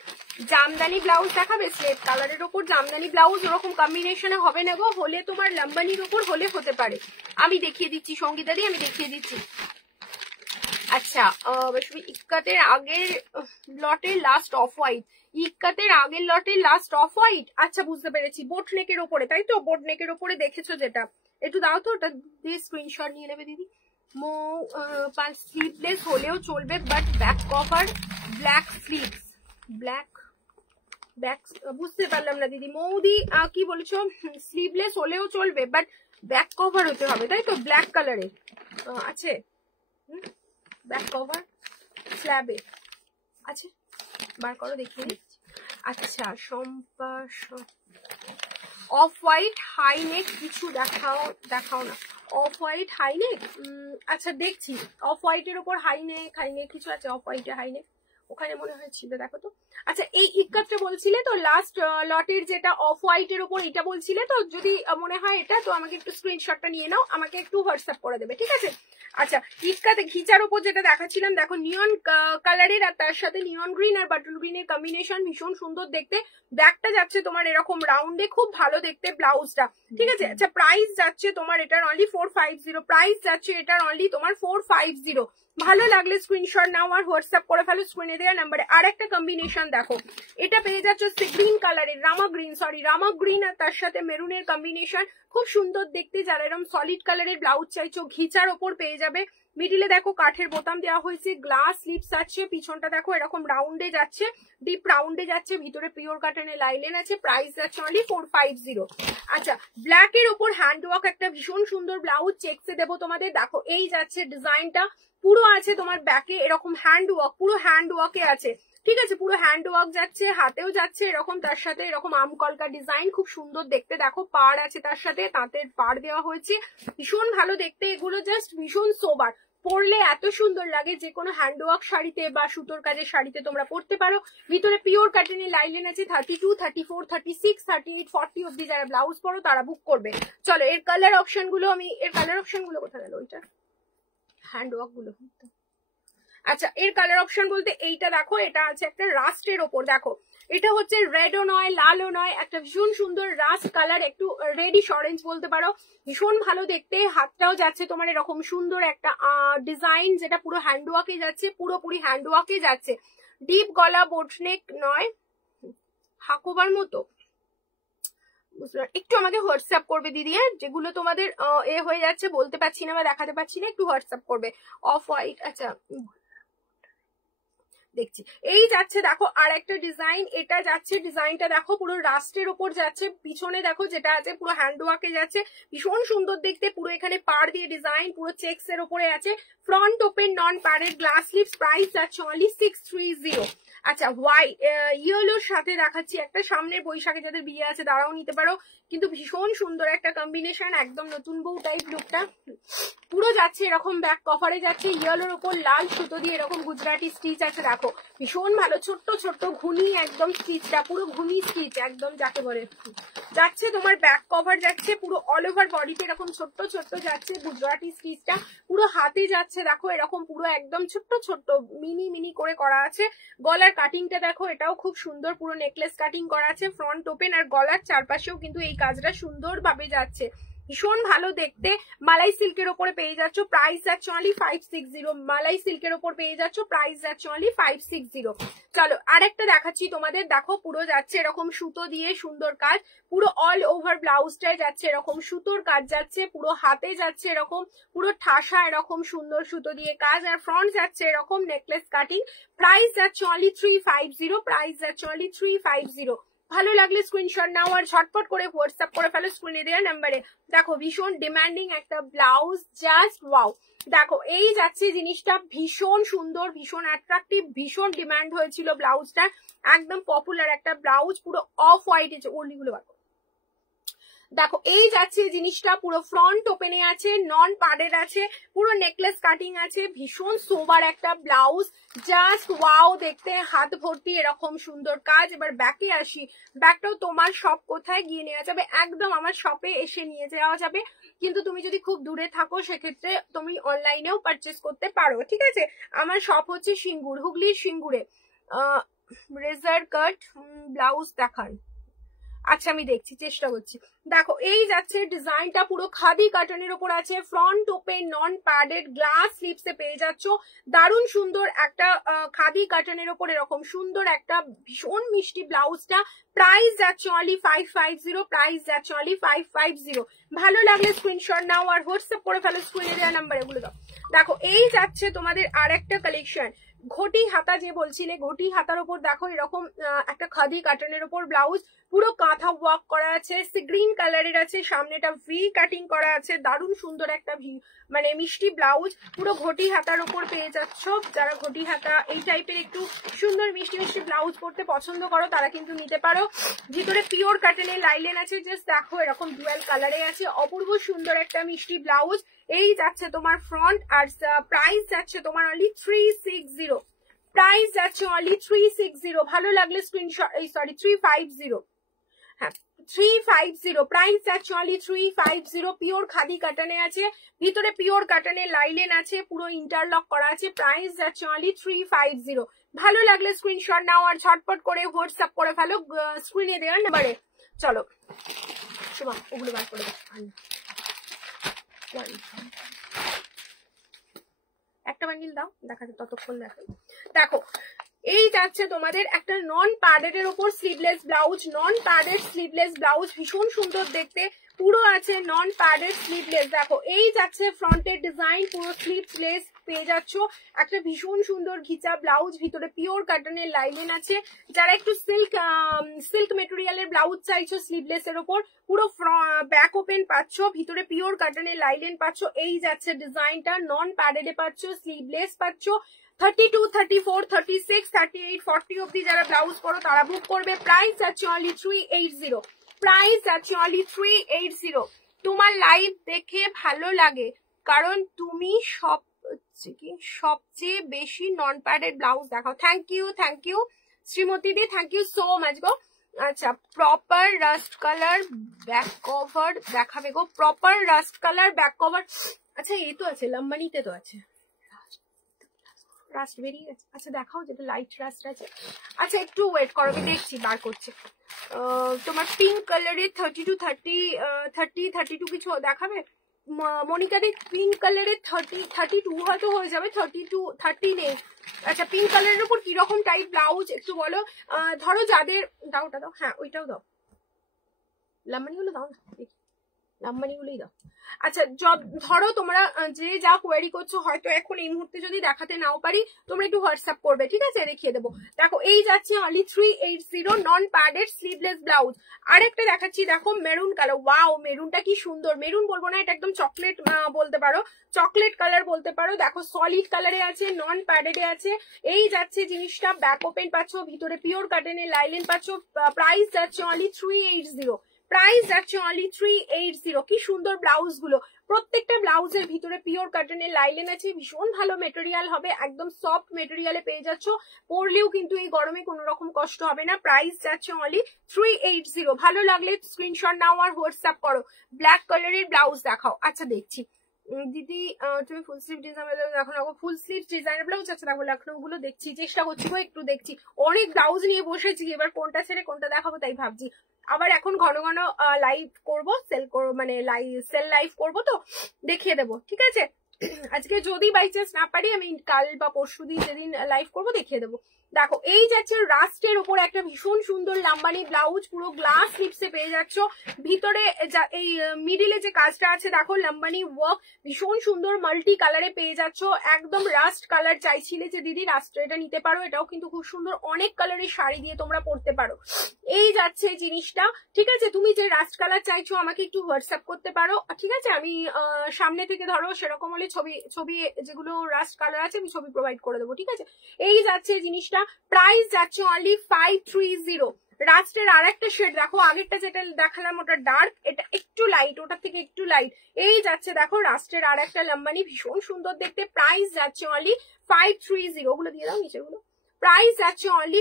জামদানি ব্লাউজ দেখাবে, স্লেট কালারের ওপর জামদানি ব্লাউজ, ওরকম কম্বিনেশনে হবে না গো, হলে তোমার লম্বানির ওপর হলে হতে পারে, আমি দেখিয়ে দিচ্ছি সঙ্গীতা দি, আমি দেখিয়ে দিচ্ছি। আচ্ছা ইক্কাতের আগের লটের লাস্ট অফ হোয়াইট, ইক্কাতের আগের লটের লাস্ট অফ হোয়াইট, আচ্ছা বুঝতে পেরেছি, বোট নেকের ওপরে, তাই তো, বোট নেকের ওপরে দেখেছো যেটা, একটু দাও তো ওটা দিয়ে স্ক্রিনশট নিয়ে নেবে দিদি। স্লিভলেস হলেও চলবে, but back cover black sleeves, black বুঝতে পারলাম না দিদি, মৌদি কি বলেছো, স্লিভলেস হলেও চলবে বাট ব্যাক কভার হতে হবে, তাই তো, ব্ল্যাক কালারের আছে ব্যাক কভার স্ল্যাবে আছে, বার করো দেখিয়ে দিচ্ছি। আচ্ছা সম্পা অফ হোয়াইট হাই নেক কিছু দেখাও না, অফ হোয়াইট হাই নেক, আচ্ছা দেখছি, অফ হোয়াইটের ওপর হাই নেক কিছু আছে, অফ হোয়াইটে হাই নেক ওখানে মনে হয় ছিল, দেখো তো। আচ্ছা এই ইক্কাতটা বলছিলে তো, লাস্ট লটের যেটা অফ হোয়াইটের ওপর এটা বলছিলে তো, যদি মনে হয় এটা তো আমাকে একটু স্ক্রিনশটটা নিয়ে নাও, আমাকে একটু হোয়াটসঅ্যাপ করে দেবে, ঠিক আছে। আচ্ছা ইক্কাতে ঘিচার ওপর যেটা দেখাচ্ছিলাম, দেখো নিয়ন কালারের আর তার সাথে নিয়ন গ্রিন আর বাটল গ্রিনের কম্বিনেশন, ভীষণ সুন্দর দেখতে, ব্যাকটা যাচ্ছে তোমার এরকম রাউন্ডে, খুব ভালো দেখতে ব্লাউজটা, ঠিক আছে। আচ্ছা প্রাইস যাচ্ছে তোমার এটার অনলি 450, প্রাইস যাচ্ছে এটার অনলি তোমার 450। ভালো লাগলে স্ক্রিনশট নাও আর হোয়াটসঅ্যাপ করে ফেলো স্ক্রিনে দেওয়া নাম্বারে। আর একটা কম্বিনেশন দেখো, এটা পেয়ে যাচ্ছে গ্রিন কালারের, রামা গ্রিন আর তার সাথে মেরুনের কম্বিনেশন, খুব সুন্দর দেখতে। যারা এরকম সলিড কালারের ব্লাউজ চাইছো ঘিচার ওপর পেয়ে যাবে, মিডিলে দেখো কাঠের বোতাম দেওয়া হয়েছে, গ্লাস স্লিপস আছে, পিছনটা দেখো এরকম রাউন্ডে যাচ্ছে, ডিপ রাউন্ডে যাচ্ছে, ভিতরে পিওর কটনের লাইলেন আছে, প্রাইস যাচ্ছে অনলি 450। আচ্ছা, ব্ল্যাক এর উপর হ্যান্ড ওয়ার্ক একটা ভীষণ সুন্দর ব্লাউজ চেকসে দেবো তোমাদের। দেখো এই যাচ্ছে ডিজাইনটা, পুরো আছে তোমার ব্যাকে এরকম হ্যান্ড ওয়ার্ক, পুরো হ্যান্ড ওয়ার্কে আছে, ঠিক আছে, পুরো হ্যান্ড ওয়ার্ক যাচ্ছে, হাতেও যাচ্ছে এরকম, তার সাথে এরকম আমকলকা ডিজাইন, খুব সুন্দর দেখতে। দেখো পাড় আছে তার সাথে, তাঁতের পাড় দেওয়া হয়েছে, ভীষণ ভালো দেখতে এগুলো, জাস্ট ভীষণ সোবার, পরলে এত সুন্দর লাগে, যে কোনো হ্যান্ডওয়ার্ক শাড়িতে বা সুতোর কাজের শাড়িতে তোমরা পরতে পারো। ভিতরে পিওর কটনের লাইলেন আছে, 32, 34, 36, 38, 40 অব্দি যারা ব্লাউজ পরো তারা বুক করবে। চলো এর কালার অপশন গুলো, আমি এর কালার অপশন গুলো কোথায় গেল ওইটা, হ্যান্ডওয়ার্ক গুলো। আচ্ছা, এর কালার অপশন বলতে এইটা দেখো, এটা আছে একটা রাস্টের ওপর, দেখো এটা হচ্ছে রেডও নয় লালও নয়, একটা ভীষণ সুন্দর রাস্ট কালার, একটু রেডিশ অরেঞ্জ বলতে পারো, ভীষণ ভালো দেখতে। হাতটাও যাচ্ছে তোমার এরকম সুন্দর একটা ডিজাইন, যেটা পুরো হ্যান্ডওয়ার্কে যাচ্ছে, পুরোপুরি হ্যান্ডওয়ার্কে যাচ্ছে, ডিপ গলা, বোটনেক নয়, হাকোবার মতো। একটু আমাকে হোয়াটসঅ্যাপ করবে দিদি, যেগুলো তোমাদের এ হয়ে যাচ্ছে বলতে পারছি না বা দেখাতে পারছি না, একটু হোয়াটসঅ্যাপ করবে। অফ হোয়াইট, আচ্ছা দেখছি, এই যাচ্ছে দেখো আর একটা ডিজাইন, এটা যাচ্ছে ডিজাইনটা দেখো পুরো রাস্টের ওপর যাচ্ছে, পিছনে দেখো যেটা আছে পুরো হ্যান্ডওয়ার্কে যাচ্ছে, ভীষণ সুন্দর দেখতে, পুরো এখানে পাড় দিয়ে ডিজাইন, পুরো চেকস এর ওপরে আছে, front open non padded glass slips, price যাচ্ছে অনলি 630। আচ্ছা, হোয়াইট ইয়েলোর সাথে দেখাচ্ছি একটা, সামনের বৈশাখে যাদের বিয়ে আছে তারাও নিতে পারো, কিন্তু ভীষণ সুন্দর একটা কম্বিনেশন, একদম নতুন বউ টাইপ লুকটা, পুরো যাচ্ছে এরকম ব্যাক কভারে যাচ্ছে, ইয়েলোর উপর লাল সুতো দিয়ে এরকম গুজরাটি স্টিচ আছে, দেখো ভীষণ ভালো, ছোট্ট ছোট্ট ঘুনি একদম স্টিচটা, পুরো ঘুনি স্টিচ একদম যাকে বলে, যাচ্ছে তোমার ব্যাক কভার যাচ্ছে, পুরো অল ওভার বডিতে এরকম ছোট্ট ছোট্ট যাচ্ছে গুজরাটি স্টিচটা, পুরো হাতে যাচ্ছে দেখো এরকম পুরো একদম ছোট্ট ছোট্ট মিনি মিনি করে করা আছে। গলার কাটিংটা দেখো, এটাও খুব সুন্দর, পুরো নেকলেস কাটিং করা আছে, ফ্রন্ট ওপেন, আর গলার চারপাশেও কিন্তু এই কাজটা সুন্দর ভাবে যাচ্ছে, ভীষণ ভালো দেখতে। মালাই সিল্কের ওপরে পেয়ে যাচ্ছ, প্রাইস যাচ্ছে অনলি 560। মালাই সিল্কের ওপর পেয়ে যাচ্ছ, প্রাইস যাচ্ছে অনলি 560। চলো আরেকটা দেখাচ্ছি তোমাদের, দেখো পুরো যাচ্ছে এরকম সুতো দিয়ে সুন্দর কাজ, পুরো অল ওভার ব্লাউজটায় যাচ্ছে এরকম সুতোর কাজ যাচ্ছে, পুরো হাতে যাচ্ছে এরকম পুরো ঠাসা এরকম সুন্দর সুতো দিয়ে কাজ, আর ফ্রন্ট যাচ্ছে এরকম নেকলেস কাটিং, প্রাইস যাচ্ছে অনলি 350, প্রাইস যাচ্ছে অনলি 350। ভালো লাগলে স্ক্রিনশট নাও আর ঝটপট করে হোয়াটসঅ্যাপ করে ফেলো স্ক্রিনে দেওয়া নাম্বারে। দেখো ভীষণ ডিমান্ডিং একটা ব্লাউজ, জাস্ট ওয়াও, দেখো এই যাচ্ছে জিনিসটা, ভীষণ সুন্দর, ভীষণ অ্যাট্রাকটিভ, ভীষণ ডিমান্ড হয়েছিল ব্লাউজটা, একদম পপুলার একটা ব্লাউজ, পুরো অফ হোয়াইট আছে, ওলিগুলো দেখো, দেখো এই যাচ্ছে জিনিসটা, পুরো ফ্রন্ট ওপেনে আছে, নন পাডেড আছে, পুরো নেকলেস কাটিং আছে, ভীষণ সোবার একটা ব্লাউজ, জাস্ট ওয়াও দেখতে, হাত ভর্তি এরকম সুন্দর কাজ। এবার ব্যাকে আসি, ব্যাকটাও তোমার শপ কোথায় গিয়ে নেওয়া যাবে, একদম আমার শপে এসে নিয়ে যাওয়া যাবে, কিন্তু তুমি যদি খুব দূরে থাকো সেক্ষেত্রে তুমি অনলাইনেও পারচেস করতে পারো, ঠিক আছে। আমার শপ হচ্ছে সিঙ্গুর, হুগলির সিঙ্গুরে। রেজার কাট ব্লাউজ দেখান, আচ্ছা আমি দেখছি, চেষ্টা করছি। দেখো এই যাচ্ছে ডিজাইনটা, পুরো খাদি কাটনের উপর আছে, front open non padded glass স্লিপসে পেয়ে যাচ্ছ, দারুণ সুন্দর একটা খাদি কাটনের উপর এরকম সুন্দর একটা ভীষণ মিষ্টি ব্লাউজটা, প্রাইস যাচ্ছে অনলি 550, প্রাইস যাচ্ছে অনলি 550। ভালো লাগলে স্ক্রিনশট নাও আর হোয়াটসঅ্যাপ করে ফেলো স্ক্রিনে দেওয়া নাম্বার, এগুলো দাও। দেখো এই যাচ্ছে তোমাদের আর একটা কালেকশন, ঘটি হাতা, যে বলছিলে ঘটি হাতার উপর দেখো এরকম একটা খাদি কাটনের উপর ব্লাউজ, পুরো কাঁথা ওয়ার্ক করা আছে, গ্রিন কালারের আছে, সামনেটা ভি কাটিং করা আছে, দারুণ সুন্দর একটা মানে মিষ্টি ব্লাউজ, পুরো ঘটি হাতার উপর পেয়ে যাচ্ছ। যারা ঘটি হাতা এই টাইপের একটু সুন্দর মিষ্টি মিষ্টি ব্লাউজ পরতে পছন্দ করো তারা কিন্তু নিতে পারো। ভিতরে পিওর কাটনের লাইলেন আছে, জাস্ট দেখো এরকম ডুয়াল কালারে আছে, অপূর্ব সুন্দর একটা মিষ্টি ব্লাউজ। এই যাচ্ছে তোমার ফ্রন্ট, আর প্রাইস যাচ্ছে তোমার অনলি 360, প্রাইস যাচ্ছে অনলি 360। ভালো লাগলে স্ক্রিনশট, সরি 350, হ্যাঁ 350, প্রাইস যাচ্ছে অনলি 350। পিওর খাদি কাটনে আছে, ভিতরে পিওর কাটনের লাইলেন আছে, পুরো ইন্টারলক করা আছে, প্রাইস যাচ্ছে অনলি 350। ভালো লাগলে স্ক্রিনশট নাও আর ঝটপট করে হোয়াটসঅ্যাপ করে ফেলো স্ক্রিনে দেওয়ার নাম্বারে। চলো শোভা ওগুলো বার করে দাও, একটা বান্ডিল দাও দেখাতে, ততক্ষণ দেখো। দেখো এই যাচ্ছে তোমাদের একটা নন প্যাডেড এর উপর স্লিভলেস ব্লাউজ, নন প্যাডেড স্লিভলেস ব্লাউজ, ভীষণ সুন্দর দেখতে, পুরো আছে নন প্যাডেড স্লিভলেস। দেখো এই যাচ্ছে ফ্রন্টের ডিজাইন, পুরো স্লিভলেস পেয়ে যাচ্ছ। একটা ভীষণ সুন্দর ঘিচা ব্লাউজ, ভিতরে পিওর কটনের লাইলেন আছে। যারা একটু সিল্ক মেটেরিয়ালের ব্লাউজ চাইছো স্লিভলেস এর উপর, পুরো ব্যাক ওপেন পাচ্ছ, ভিতরে পিওর কটনের লাইলেন পাচ্ছ। এই যাচ্ছে ডিজাইনটা, নন প্যাডেডে পাচ্ছ, স্লিভলেস পাচ্ছ। 32, 34, 36, 38, 40 অব্দি যারা ব্লাউজ করো তারা বুক করবে। প্রাইস আছে অনলি 380। প্রাইস আছে অনলি 380। তোমার লাইভ দেখে ভালো লাগে কারণ তুমি সবচেয়ে বেশি নন প্যাডেড ব্লাউজ দেখাও। থ্যাংক ইউ শ্রীমতী দি, থ্যাংক ইউ সো মাচ গো। আচ্ছা, proper rust colour back cover দেখাবে গো, proper rust colour back cover. আচ্ছা এই তো আছে, লম্বানিতে তো আছে, রাস্ট বেরিয়ে গেছে। আচ্ছা দেখাও যেটা লাইট রাস্ট আছে। আচ্ছা একটু ওয়েট করো, আমি দেখছি, বার করছে। তোমার পিঙ্ক কালারের 32, 32 কিছু দেখাবে মনিকা দি? পিঙ্ক কালারের 32 হয়তো হয়ে যাবে, 30 নেই। আচ্ছা পিঙ্ক কালারের উপর কিরকম টাইপ ব্লাউজ একটু বলো। ধরো যাদের, দাও ওটা দাও, হ্যাঁ ওইটাও দাও, লাম্বানি গুলো দাও না, দেখি লাম্বানি গুলোই দাও। আচ্ছা ধরো তোমরা যে যা কোয়ারি করছো, হয়তো এখন এই মুহূর্তে যদি দেখাতে নাও পারি, তোমরা একটু হোয়াটসঅ্যাপ করবে, ঠিক আছে, দেখিয়ে দেবো। দেখো এই যাচ্ছে অনলি 380 নন প্যাডেড স্লিভলেস ব্লাউজ। আরেকটা দেখাচ্ছি, দেখো মেরুন কালার। ওয়াও, মেরুনটা কি সুন্দর, মেরুন বলবো না, এটা একদম চকলেট বলতে পারো, চকলেট কালার বলতে পারো। দেখো সলিড কালারে আছে, নন প্যাডেডে আছে। এই যাচ্ছে জিনিসটা, ব্যাক ওপেন পাচ্ছ, ভিতরে পিওর কটনের লাইলেন পাচ্ছ। প্রাইস যাচ্ছে অনলি 380। প্রাইস যাচ্ছে অনলি 380। কি সুন্দর ব্লাউজ গুলো, প্রত্যেকটা ব্লাউজের ভিতরে পিওর কটনের লাইলেন আছে, ভীষণ ভালো মেটেরিয়াল হবে, একদম সফট মেটেরিয়ালে পেয়ে যাচ্ছ। পরলেও কিন্তু এই গরমে কোনো রকম কষ্ট হবে না। প্রাইস যাচ্ছে অনলি 380। ভালো লাগলে স্ক্রিনশট নাও আর হোয়াটসঅ্যাপ করো। ব্ল্যাক কালারের ব্লাউজ দেখাও। আচ্ছা দেখছি দিদি, তুমি ফুল স্লিভ ডিজাইন দেখো না, ফুল স্লিভ ডিজাইনের ব্লাউজ। আচ্ছা দেখো লখনৌ গুলো দেখছি, চেষ্টা করছি গো, একটু দেখছি। অনেক ব্লাউজ নিয়ে বসেছি, এবার কোনটা ছেড়ে কোনটা দেখাবো তাই ভাবছি। আবার এখন ঘন ঘন লাইভ করবো, সেল করবো, মানে সেল লাইভ করবো, তো দেখিয়ে দেবো, ঠিক আছে। আজকে যদি বাই চান্স না পারি, আমি কাল বা পরশু দিন যেদিন লাইভ করবো দেখিয়ে দেবো। দেখো এই যাচ্ছে রাস্টের উপর একটা ভীষণ সুন্দর লাম্বানি ব্লাউজ, পুরো গ্লাস স্লিপসে পেয়ে যাচ্ছ। ভিতরে এই মিডিলে যে কাজটা আছে দেখো, লাম্বানি ওয়ার্ক, ভীষণ সুন্দর মাল্টি কালারে পেয়ে যাচ্ছ। একদম রাস্ট কালার চাইছিলে যে দিদি রাস্ট, এটা নিতে পারো, এটাও কিন্তু খুব সুন্দর, অনেক কালারের শাড়ি দিয়ে তোমরা পরতে পারো। এই যাচ্ছে জিনিসটা, ঠিক আছে। তুমি যে রাস্ট কালার চাইছো আমাকে একটু হোয়াটসঅ্যাপ করতে পারো, ঠিক আছে। আমি সামনে থেকে ধরো সেরকম হলে ছবি যেগুলো রাস্ট কালার আছে আমি ছবি প্রোভাইড করে দেবো, ঠিক আছে। এই যাচ্ছে জিনিসটা, প্রাইস যাচ্ছে অনলি 530। রাস্টের আর একটা শেড দেখো, আগেরটা যেটা দেখালাম ওটা ডার্ক, এটা একটু লাইট, ওটার থেকে একটু লাইট। এই যাচ্ছে দেখো রাস্টের আর একটা লম্বানি, ভীষণ সুন্দর দেখতে। প্রাইস যাচ্ছে অনলি 530। ওগুলো দিয়ে দাও নিচে গুলো। প্রাইস যাচ্ছে অনলি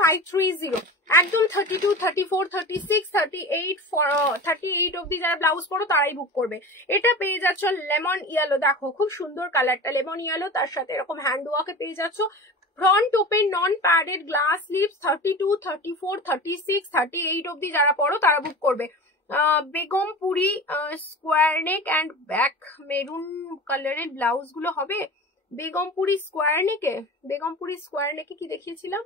530। একদম 32, 34, 36, 38 অব্দি যারা ব্লাউজ পরো তারাই বুক করবে। এটা পেয়ে যাচ্ছ লেমন ইয়েলো, দেখো খুব সুন্দর কালারটা, লেমন ইয়েলো, তার সাথে এরকম হ্যান্ড ওয়ার্কে পেয়ে যাচ্ছ। Front open non padded glass sleeves, 32, 34, 36, 38 অব্দি যারা পরো তারা বুক করবে। Begumpuri square neck and back maroon কালারের ব্লাউজ গুলো হবে। বেগমপুরি স্কোয়ার নেকে কি দেখিয়েছিলাম,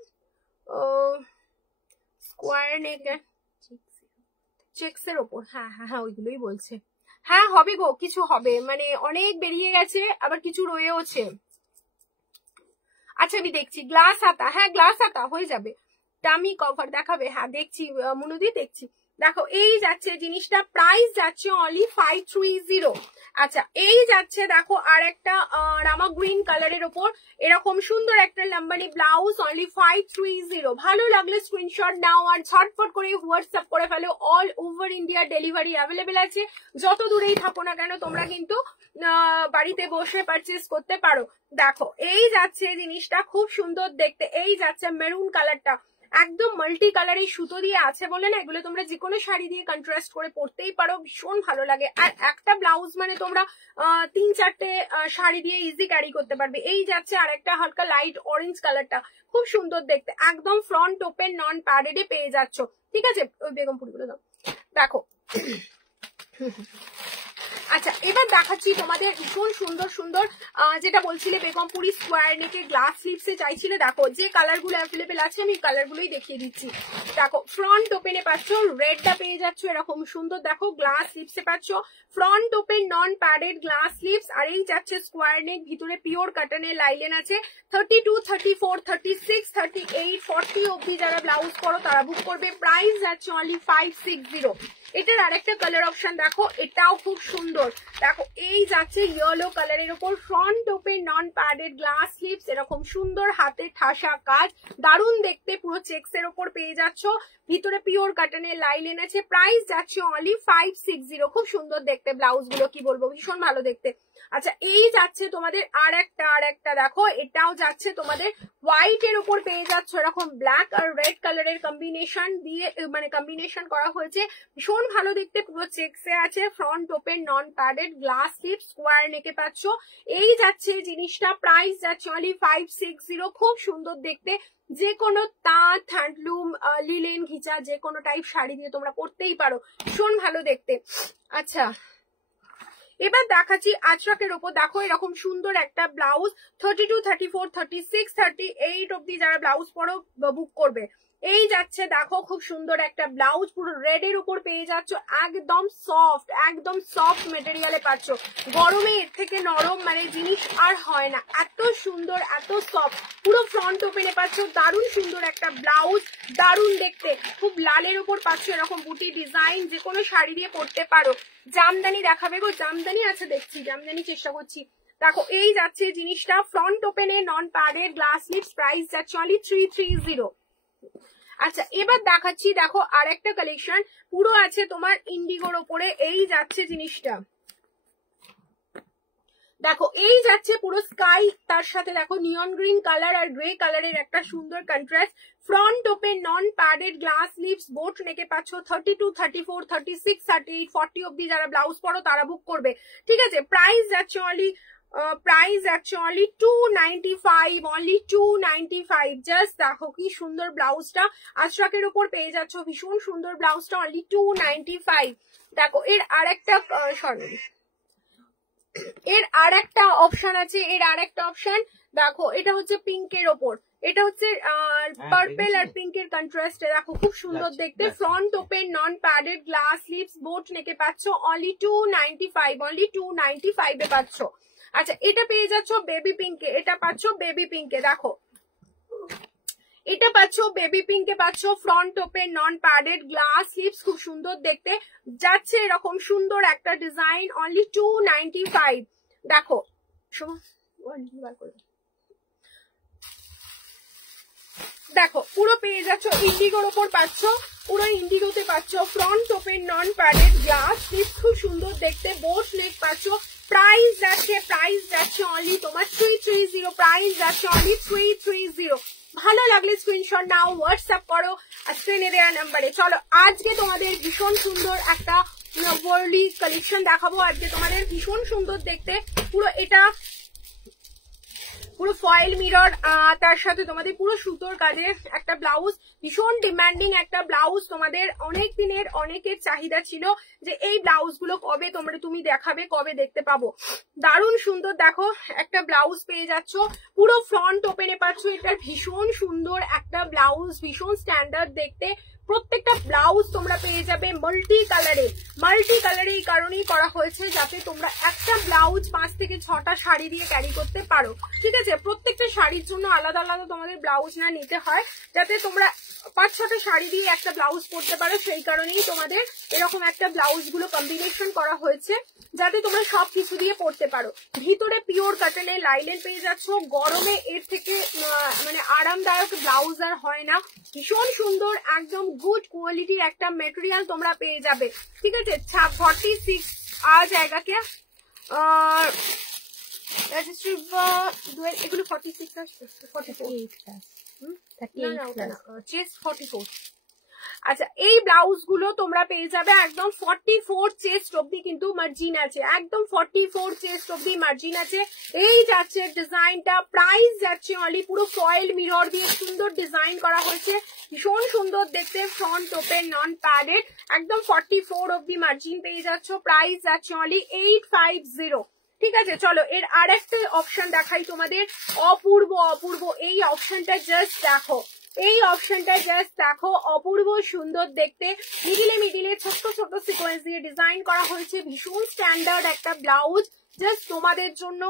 স্কোয়ার নেক চেক্স এর ওপর, হ্যাঁ ওইগুলোই বলছে। হ্যাঁ হবে গো, কিছু হবে, মানে অনেক বেরিয়ে গেছে, আবার কিছু রয়েওছে। আচ্ছা আমি দেখছি, গ্লাস হাতা, হ্যাঁ গ্লাস হাতা হয়ে যাবে। ডামি কভার দেখাবে, হ্যাঁ দেখছি মনুদি, দেখছি। দেখো এই যাচ্ছে জিনিসটা, প্রাইস যাচ্ছে অনলি 530। আচ্ছা এই যাচ্ছে দেখো আর একটা রামা গ্রিন কালারের ওপর এরকম সুন্দর একটা লাম্বানি ব্লাউজ, অনলি 530। ভালো লাগলে স্ক্রিনশট নাও আর ঝটপট করে হোয়াটসঅ্যাপ করে ফেলো। All over India delivery available আছে, যত দূরেই থাকো না কেন তোমরা কিন্তু বাড়িতে বসে পারচেস করতে পারো। দেখো এই যাচ্ছে জিনিসটা, খুব সুন্দর দেখতে। এই যাচ্ছে মেরুন কালারটা, একদম মাল্টি কালারের সুতো দিয়ে আছে বলে না, এগুলো তোমরা যে কোনো শাড়ি দিয়ে কন্ট্রাস্ট করে পরতেই পারো, ভীষণ ভালো লাগে। আর একটা ব্লাউজ মানে তোমরা 3-4টে শাড়ি দিয়ে ইজি ক্যারি করতে পারবে। এই যাচ্ছে আর একটা হালকা লাইট অরেঞ্জ কালারটা, খুব সুন্দর দেখতে, একদম ফ্রন্ট ওপেন নন প্যাডেডে পেয়ে যাচ্ছ, ঠিক আছে। ওই বেগমপুরিগুলো দাও, দেখো। আচ্ছা এবার দেখাচ্ছি তোমাদের ভীষণ সুন্দর সুন্দর, যেটা বলছিলে বেগমপুরি স্কোয়ার নেকে গ্লাস স্লিভসে চাইছিলে, দেখো যে কালার গুলো অ্যাভেলেবেল আছে আমি কালার গুলোই দেখিয়ে দিচ্ছি। দেখো ফ্রন্ট ওপেনে পাচ্ছ, রেডটা পেয়ে যাচ্ছ এরকম সুন্দর, দেখো গ্লাস স্লিপসে পাচ্ছ, front open non padded glass sleeves, আর এই যাচ্ছে স্কোয়ার নেক, ভিতরে পিওর কাটনের লাইলেন আছে। 32, 34, 36, 38, 40 অব্দি যারা ব্লাউজ পরো তারা বুক করবে। প্রাইস যাচ্ছে অনলি 560। এটার আরেকটা কালার অপশন দেখো, এটাও খুব সুন্দর, দেখো এই যাচ্ছে ইয়েলো কালারের উপর, front open non padded glass slips, এরকম সুন্দর হাতে ঠাসা কাজ, দারুণ দেখতে, পুরো চেক্স এর উপর পেয়ে যাচ্ছ, ভিতরে পিওর কাটনের লাইলেন আছে। প্রাইস যাচ্ছে অনলি 560। খুব সুন্দর দেখতে ব্লাউজ গুলো, কি বলবো, ভীষণ ভালো দেখতে। আচ্ছা এই যাচ্ছে তোমাদের আর একটা দেখো, এটাও যাচ্ছে তোমাদের হোয়াইট এর উপর পেয়ে যাচ্ছ, এরকম ব্ল্যাক আর রেড কালারের কম্বিনেশন দিয়ে, মানে কম্বিনেশন করা হয়েছে, ভীষণ ভালো দেখতে, পুরো চেক্সে আছে, front open non padded glass slip, square নেকে পাচ্ছ। এই যাচ্ছে জিনিসটা, প্রাইস যাচ্ছে অনলি 560। খুব সুন্দর দেখতে, যে কোনো তাঁত, হ্যান্ডলুম, লিলেন, ঘিচা, যে কোনো টাইপ শাড়ি দিয়ে তোমরা পরতেই পারো, ভীষণ ভালো দেখতে। আচ্ছা এবার দেখাচ্ছি আজরাকের ওপর, দেখো এরকম সুন্দর একটা ব্লাউজ, 32, 34, 36, 38 অব্দি যারা ব্লাউজ পরো বুক করবে। এই যাচ্ছে দেখো খুব সুন্দর একটা ব্লাউজ, পুরো রেড এর উপর পেয়ে যাচ্ছ, একদম সফট মেটেরিয়ালে পাচ্ছ, গরমে এর থেকে নরম মানে জিনিস আর হয় না, এত সুন্দর এত সফট, পুরো ফ্রন্ট ওপেনে পাচ্ছ, দারুণ সুন্দর একটা ব্লাউজ, দারুণ দেখতে, খুব লালের উপর পাচ্ছ এরকম বুটি ডিজাইন, যে কোনো শাড়ি দিয়ে পরতে পারো। জামদানি দেখাবে গো, জামদানি আছে দেখছি, জামদানি চেষ্টা করছি। দেখো এই যাচ্ছে জিনিসটা, ফ্রন্ট ওপেনে non padded glass lips, price যাচ্ছে অনলি 330। আচ্ছা এবার দেখাচ্ছি দেখো আর একটা কালেকশন, পুরো আছে তোমার ইন্ডিগোর ওপরে, এই যাচ্ছে জিনিসটা, দেখো এই যাচ্ছে পুরো স্কাই, তার সাথে দেখো নিয়ন গ্রিন কালার আর গ্রে কালারের একটা সুন্দর contrast, front open non padded glass lips, boat নেকে পাচ্ছ, 32, 34, 36, 38, 40 অব্দি যারা ব্লাউজ পরো তারা বুক করবে, ঠিক আছে। প্রাইস যাচ্ছে অনলি 295, অনলি 295। জাস্ট দেখো কি সুন্দর ব্লাউজটা, আশরাকের উপর পেয়ে যাচ্ছ, ভীষণ সুন্দর ব্লাউজটা, অনলি 295। দেখো এর আরেকটা অপশন আছে, দেখো এটা হচ্ছে পিঙ্কের ওপর, এটা হচ্ছে পার্পল আর পিঙ্কের কন্ট্রাস্টে, দেখো খুব সুন্দর দেখতে, front open non padded glass lips, boat নেকে পাচ্ছ, অনলি 295, অনলি 295 এ পাচ্ছ। আচ্ছা এটা পেয়ে যাচ্ছ বেবি পিঙ্কে, এটা পাচ্ছ বেবি পিঙ্কে, দেখো এটা পাচ্ছ বেবি পিঙ্কে পাচ্ছ, front open non padded glass lips, খুব সুন্দর দেখতে যাচ্ছে, এরকম সুন্দর একটা ডিজাইন, অনলি 295। দেখো দেখো পুরো পেয়ে যাচ্ছ ইন্ডিগোর ওপর পাচ্ছ, পুরো ইন্ডিগোতে পাচ্ছ, front open non padded glass lips, খুব সুন্দর দেখতে, বোট নেক পাচ্ছ। প্রাইস যাচ্ছে অনলি তোমার 330, প্রাইস যাচ্ছে অনলি 330। ভালো লাগলে স্ক্রিনশট নাও, হোয়াটসঅ্যাপ করো স্ক্রিনে দেওয়া নাম্বারে। চলো আজকে তোমাদের ভীষণ সুন্দর একটা ওয়ার্লি কালেকশন দেখাবো, আজকে তোমাদের ভীষণ সুন্দর দেখতে, পুরো এটা পুরো ফয়েল মিরর, তার সাথে তোমাদের পুরো সুতোর কাজের একটা ব্লাউজ, ভীষণ ডিমান্ডিং একটা ব্লাউজ, তোমাদের অনেক দিনের অনেকের চাহিদা ছিল যে এই ব্লাউজ গুলো কবে তুমি দেখাবে, কবে দেখতে পাবো, দারুণ সুন্দর দেখো একটা ব্লাউজ পেয়ে যাচ্ছ, পুরো ফ্রন্ট ওপেনে পাচ্ছ, এটা ভীষণ সুন্দর একটা ব্লাউজ, ভীষণ স্ট্যান্ডার্ড দেখতে, প্রত্যেকটা ব্লাউজ তোমরা পেয়ে যাবে মাল্টি কালারে এই কারণেই করা হয়েছে যাতে তোমরা একটা ব্লাউজ 5 থেকে 6টা শাড়ি দিয়ে ক্যারি করতে পারো, ঠিক আছে। প্রত্যেকটা শাড়ির জন্য আলাদা আলাদা তোমাদের ব্লাউজ না নিতে হয়, যাতে তোমরা 5-6টা শাড়ি দিয়ে একটা ব্লাউজ পরতে পারো, সেই কারণেই তোমাদের এরকম একটা ব্লাউজ গুলো কম্বিনেশন করা হয়েছে, যাতে তোমরা সবকিছু দিয়ে পরতে পারো। ভিতরে পিওর কটনের লাইলেন পেয়ে যাচ্ছ, গরমে এর থেকে মানে আরামদায়ক ব্লাউজ আর হয় না, ভীষণ সুন্দর একদম গুড কোয়ালিটির একটা মেটেরিয়াল তোমরা পেয়ে যাবে, ঠিক আছে। 46 आ जाएगा क्या এগুলো 46 আসছে, 44। আচ্ছা এই ব্লাউজ গুলো তোমরা পেয়ে যাবে একদম 44 চেস্ট অব্দি, কিন্তু মার্জিন আছে, একদম 44 চেস্ট অব্দি মার্জিন আছে। এই যাচ্ছে ডিজাইনটা, প্রাইস যাচ্ছে অনলি, পুরো ফয়েল মিরর দিয়ে সুন্দর ডিজাইন করা হয়েছে, ভীষণ সুন্দর দেখতে, ফ্রন্ট ওপেন নন প্যাডেড, একদম 44 অব্দি মার্জিন পেয়ে যাচ্ছ, প্রাইস যাচ্ছে অনলি 850, ঠিক আছে। চলো এর আর একটা অপশন দেখাই তোমাদের, অপূর্ব এই অপশনটা জাস্ট দেখো, এই অপশনটা জাস্ট দেখো, অপূর্ব সুন্দর দেখতে। মিডিলে ছোট্ট ছোট্ট সিকোয়েন্স দিয়ে ডিজাইন করা হয়েছে, ভীষণ স্ট্যান্ডার্ড একটা ব্লাউজ জাস্ট তোমাদের জন্য।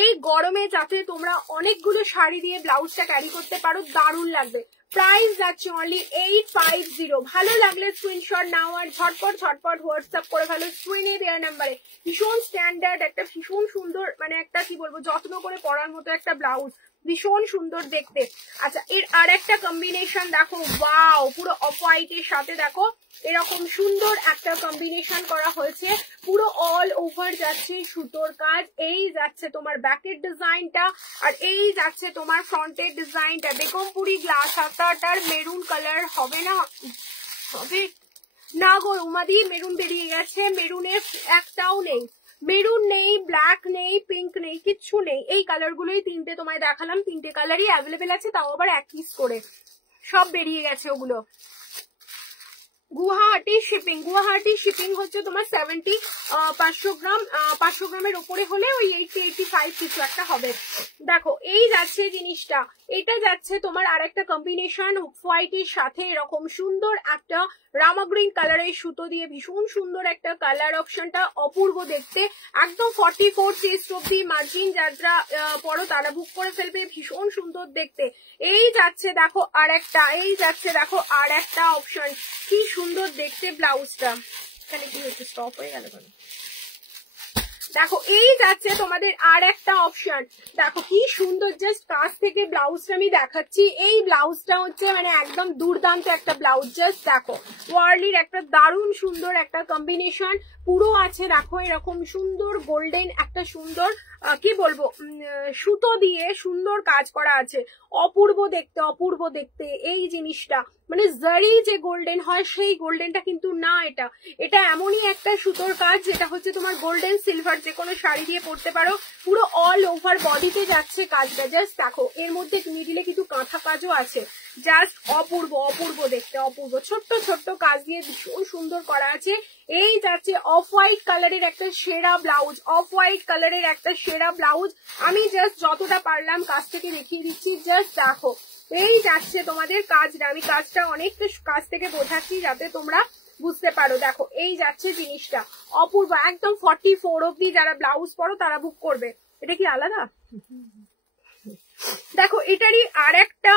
এই গরমে যাতে তোমরা অনেকগুলো শাড়ি দিয়ে ব্লাউজটা ক্যারি করতে পারো, দারুণ লাগবে। প্রাইস যাচ্ছে অনলি 850। ভালো লাগলে স্ক্রিনশট নাও আর ঝটপট হোয়াটসঅ্যাপ করে ফেলো স্ক্রিনে দেওয়ার নাম্বারে। ভীষণ স্ট্যান্ডার্ড একটা, ভীষণ সুন্দর, মানে একটা কি বলবো, যত্ন করে পরার মতো একটা ব্লাউজ, ভীষণ সুন্দর দেখতে। আচ্ছা, এর আর একটা কম্বিনেশন দেখো, ওয়াও, পুরো অফ হোয়াইটের সাথে দেখো এরকম সুন্দর একটা কম্বিনেশন করা হয়েছে। পুরো অল ওভার যাচ্ছে সুতোর কাজ, এই যাচ্ছে তোমার ব্যাকের ডিজাইনটা, আর এই যাচ্ছে তোমার ফ্রন্টের ডিজাইনটা। বেগমপুরি গ্লাস হাতাটার মেরুন কালার হবে না, হবে না গো উমাদি, মেরুন বেরিয়ে গেছে, মেরুনের একটাও নেই, মেরুন নেই, ব্ল্যাক নেই, পিঙ্ক নেই, কিচ্ছু নেই। এই কালার গুলোই তিনটে তোমায় দেখালাম, তিনটে কালারই অ্যাভেলেবেল আছে, তাও আবার এক পিস করে, সব বেরিয়ে গেছে ওগুলো। গুয়াহাটি শিপিং হচ্ছে তোমার 70, 500 গ্রাম, 500 গ্রামের উপরে হলে ওই 80-85 কিছু একটা হবে। দেখো এই যাচ্ছে জিনিসটা, এটা যাচ্ছে তোমার আর একটা কম্বিনেশন হোয়াইটের সাথে এরকম সুন্দর একটা রামা গ্রিন কালারের সুতো দিয়ে, ভীষণ সুন্দর একটা কালার অপশনটা, অপূর্ব দেখতে। একদম 44 চেস্ট অব্দি মার্জিন, যারা পরো তারা বুক করে ফেলবে, ভীষণ সুন্দর দেখতে। এই যাচ্ছে দেখো আর একটা, এই যাচ্ছে দেখো আর একটা অপশন, কি সুন্দর দেখতে ব্লাউজটা। এখানে কি হচ্ছে, স্টপ হয়ে গেল কেন? দেখো এই যাচ্ছে তোমাদের আর একটা অপশন, দেখো কি সুন্দর, জাস্ট কাছ থেকে ব্লাউজটা আমি দেখাচ্ছি। এই ব্লাউজটা হচ্ছে মানে একদম দুর্দান্ত একটা ব্লাউজ, জাস্ট দেখো ওয়ার্লির একটা দারুণ সুন্দর একটা কম্বিনেশন পুরো আছে। দেখো এরকম সুন্দর গোল্ডেন একটা সুন্দর কি বলবো সুতো দিয়ে সুন্দর কাজ করা আছে, অপূর্ব দেখতে, অপূর্ব দেখতে। এই জিনিসটা মানে জারি যে গোল্ডেন হয় সেই গোল্ডেনটা কিন্তু না, এটা এমনই একটা সুতোর কাজ যেটা হচ্ছে তোমার গোল্ডেন সিলভার, যে কোনো শাড়ি দিয়ে পরতে পারো। পুরো অল ওভার বডিতে যাচ্ছে কাজটা, জাস্ট দেখো এর মধ্যে মিডিলে কিন্তু কাঁথা কাজও আছে, জাস্ট অপূর্ব, অপূর্ব দেখতে, অপূর্ব। ছোট্ট ছোট্ট কাজ দিয়ে ভীষণ সুন্দর করা আছে। এই যাচ্ছে অফ হোয়াইট কালারের একটা সেরা ব্লাউজ, অফ হোয়াইট কালারের একটা সেরা ব্লাউজ। আমি জাস্ট যতটা পারলাম কাছ থেকে দেখিয়ে দিচ্ছি, জাস্ট দেখো এই যাচ্ছে তোমাদের কাজটা, আমি কাজটা অনেকটা কাছ থেকে বোঝাচ্ছি যাতে তোমরা বুঝতে পারো। দেখো এই যাচ্ছে জিনিসটা, অপূর্ব, একদম 44 অব্দি যারা ব্লাউজ পরো তারা বুক করবে। এটা কি আলাদা? দেখো এটারই আর একটা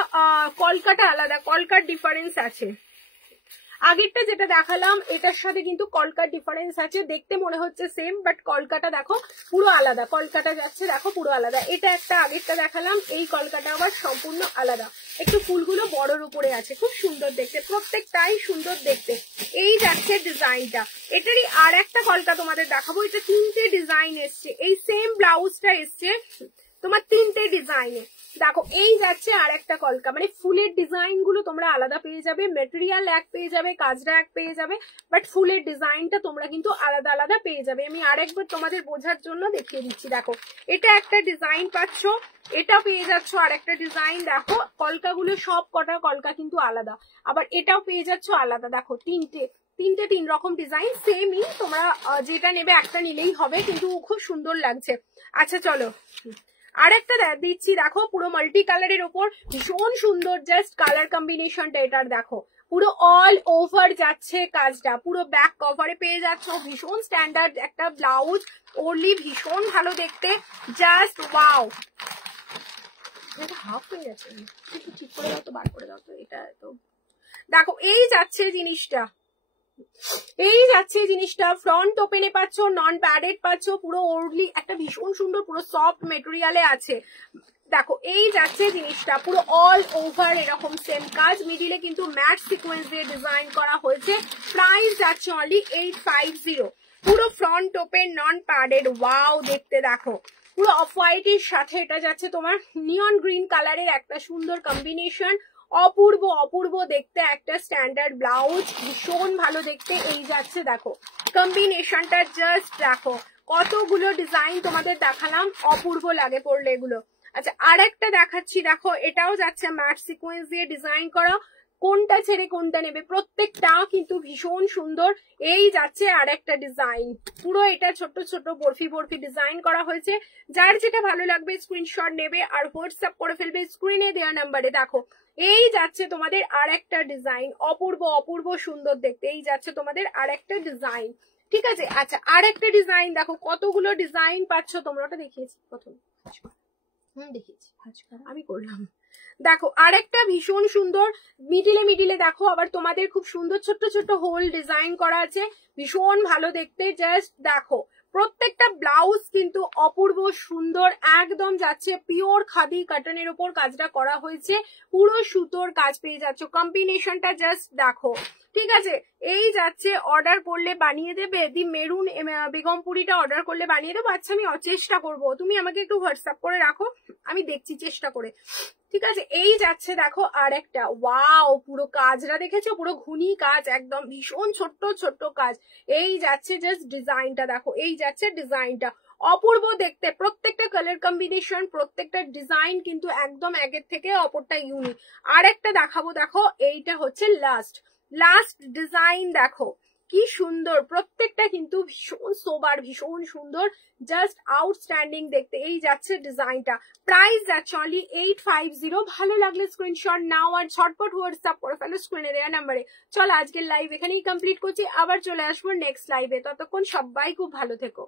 কলকাটা আলাদা, কলকার ডিফারেন্স আছে। আগেরটা যেটা দেখালাম এটার সাথে কিন্তু কলকার ডিফারেন্স আছে, দেখতে মনে হচ্ছে সেম, বাট কলকাটা দেখো পুরো আলাদা, কলকাটা যাচ্ছে দেখো পুরো আলাদা। এটা একটা আগেরটা দেখালাম, এই কলকাটা আবার সম্পূর্ণ আলাদা, একটু ফুলগুলো বড়র উপরে আছে, খুব সুন্দর দেখতে, প্রত্যেকটাই সুন্দর দেখতে। এই যাচ্ছে ডিজাইনটা, এটারই আর একটা কলকা তোমাদের দেখাবো। এটা তিনটে ডিজাইন এসছে, এই সেম ব্লাউজটা এসছে তোমার তিনটে ডিজাইনে। দেখো এই যাচ্ছে আর একটা কলকা, মানে ফুলের ডিজাইন গুলো তোমরা আলাদা পেয়ে যাবে, মেটেরিয়াল এক পেয়ে যাবে, কাজটা এক পেয়ে যাবে, বাট ফুলের ডিজাইনটা তোমরা কিন্তু আলাদা আলাদা পেয়ে যাবে। আমি আরেকবার তোমাদের বোঝার জন্য দেখিয়ে দিচ্ছি। দেখো এটা একটা ডিজাইন পাচ্ছ, এটা পেয়ে যাচ্ছ আর একটা ডিজাইন। দেখো কলকাগুলো সব কটা কলকা কিন্তু আলাদা, আবার এটাও পেয়ে যাচ্ছ আলাদা। দেখো তিনটে তিন রকম ডিজাইন, সেমই, তোমরা যেটা নেবে একটা নিলেই হবে, কিন্তু খুব সুন্দর লাগছে। আচ্ছা চলো আর একটা দিচ্ছি, দেখো পুরো মাল্টি কালারের ওপর, ভীষণ সুন্দর, জাস্ট কালার কম্বিনেশনটা এটার দেখো পুরো অল ওভার যাচ্ছে কাজটা, পুরো ব্যাক কভারে পেয়ে যাচ্ছ, ভীষণ স্ট্যান্ডার্ড একটা ব্লাউজ, ওরলি ভীষণ ভালো দেখতে, জাস্ট ওয়াও। এটা হাফ হয়ে গেছে, একটু ঠিক করে দাও তো, বার করে দাও তো, এটা তো দেখো এই যাচ্ছে জিনিসটা, এই যাচ্ছে জিনিসটা, ফ্রন্ট ওপেনে পাচ্ছ, নন প্যাডেড পাচ্ছ, পুরো ওরলি একটা ভীষণ সুন্দর পুরো সফট মেটেরিয়ালে আছে। দেখো এই যাচ্ছে জিনিসটা, পুরো অল ওভার এরকম সেম কাজ, মিডিলে কিন্তু ম্যাট সিকোয়েন্স দিয়ে ডিজাইন করা হয়েছে। প্রাইস যাচ্ছে অনলি 850, পুরো front open, non padded, wow দেখতে। দেখো পুরো অফ হোয়াইটের সাথে এটা যাচ্ছে তোমার নিয়ন গ্রিন কালারের একটা সুন্দর কম্বিনেশন, অপূর্ব, অপূর্ব দেখতে একটা স্ট্যান্ডার্ড ব্লাউজ, ভীষণ ভালো দেখতে। এই যাচ্ছে দেখো কম্বিনেশনটা, জাস্ট দেখো কতগুলো ডিজাইন তোমাদের দেখালাম, অপূর্ব লাগে পড়লে এগুলো। আচ্ছা আর একটা দেখাচ্ছি, দেখো এটাও যাচ্ছে ম্যাট সিকোয়েন্স দিয়ে ডিজাইন করা, কোনটা ছেড়ে কোনটা নেবে, প্রত্যেকটা কিন্তু ভীষণ সুন্দর। এই যাচ্ছে আর একটা ডিজাইন, পুরো এটা ছোট ছোট বরফি বরফি ডিজাইন করা হয়েছে। যার যেটা ভালো লাগবে স্ক্রিনশট নেবে আর হোয়াটসঅ্যাপ করে ফেলবে স্ক্রিনে দেওয়া নাম্বারে। দেখো এই যাচ্ছে তোমাদের আর একটা ডিজাইন, অপূর্ব অপূর্ব সুন্দর দেখতে। এই যাচ্ছে তোমাদের আর একটা ডিজাইন, ঠিক আছে। আচ্ছা আর একটা ডিজাইন দেখো, কতগুলো ডিজাইন পাচ্ছ তোমরা, ওটা দেখিয়েছি প্রথম, দেখিয়েছি আমি করলাম। দেখো আর একটা ভীষণ সুন্দর মিডিলে মিডিলে দেখো আবার তোমাদের খুব সুন্দর ছোট্ট ছোট্ট হোল ডিজাইন করা আছে, ভীষণ ভালো দেখতে। জাস্ট দেখো প্রত্যেকটা ব্লাউজ কিন্তু অপূর্ব সুন্দর, একদম যাচ্ছে পিওর খাদি কটনের উপর কাজটা করা হয়েছে, পুরো সুতোর কাজ পেয়ে যাচ্ছ। কম্বিনেশনটা জাস্ট দেখো, ঠিক আছে। এই যাচ্ছে অর্ডার করলে বানিয়ে দেবে, দি মেরুন বেগমপুরিটা অর্ডার করলে বানিয়ে দেবো। আচ্ছা আমি চেষ্টা করব, তুমি আমাকে একটু হোয়াটসঅ্যাপ করে রাখো, আমি দেখছি চেষ্টা করে, ঠিক আছে। এই যাচ্ছে দেখো আর একটা, ওয়াও পুরো কাজটা দেখেছো, পুরো ঘুনি কাজ, একদম ভীষণ ছোট্ট ছোট্ট কাজ। এই যাচ্ছে জাস্ট ডিজাইনটা দেখো, এই যাচ্ছে ডিজাইনটা অপূর্ব দেখতে। প্রত্যেকটা কালার কম্বিনেশন, প্রত্যেকটা ডিজাইন কিন্তু একদম একের থেকে অপরটা ইউনিক। আর একটা দেখাবো, দেখো এইটা হচ্ছে লাস্ট ডিজাইন, দেখো কি সুন্দর, প্রত্যেকটা কিন্তু ভীষণ সোবার, ভীষণ সুন্দর, জাস্ট আউটস্ট্যান্ডিং দেখতে। এই যাচ্ছে ডিজাইনটা, প্রাইস যাচ্ছে অনলি 850। ভালো লাগলে স্ক্রিনশট নাও আর ঝটপট হোয়াটসঅ্যাপ করে ফেলো স্ক্রিনে দেওয়া নাম্বারে। চলো আজকের লাইভ এখানেই কমপ্লিট করছি, আবার চলে আসবো নেক্সট লাইভে। ততক্ষণ সবাই খুব ভালো থেকো।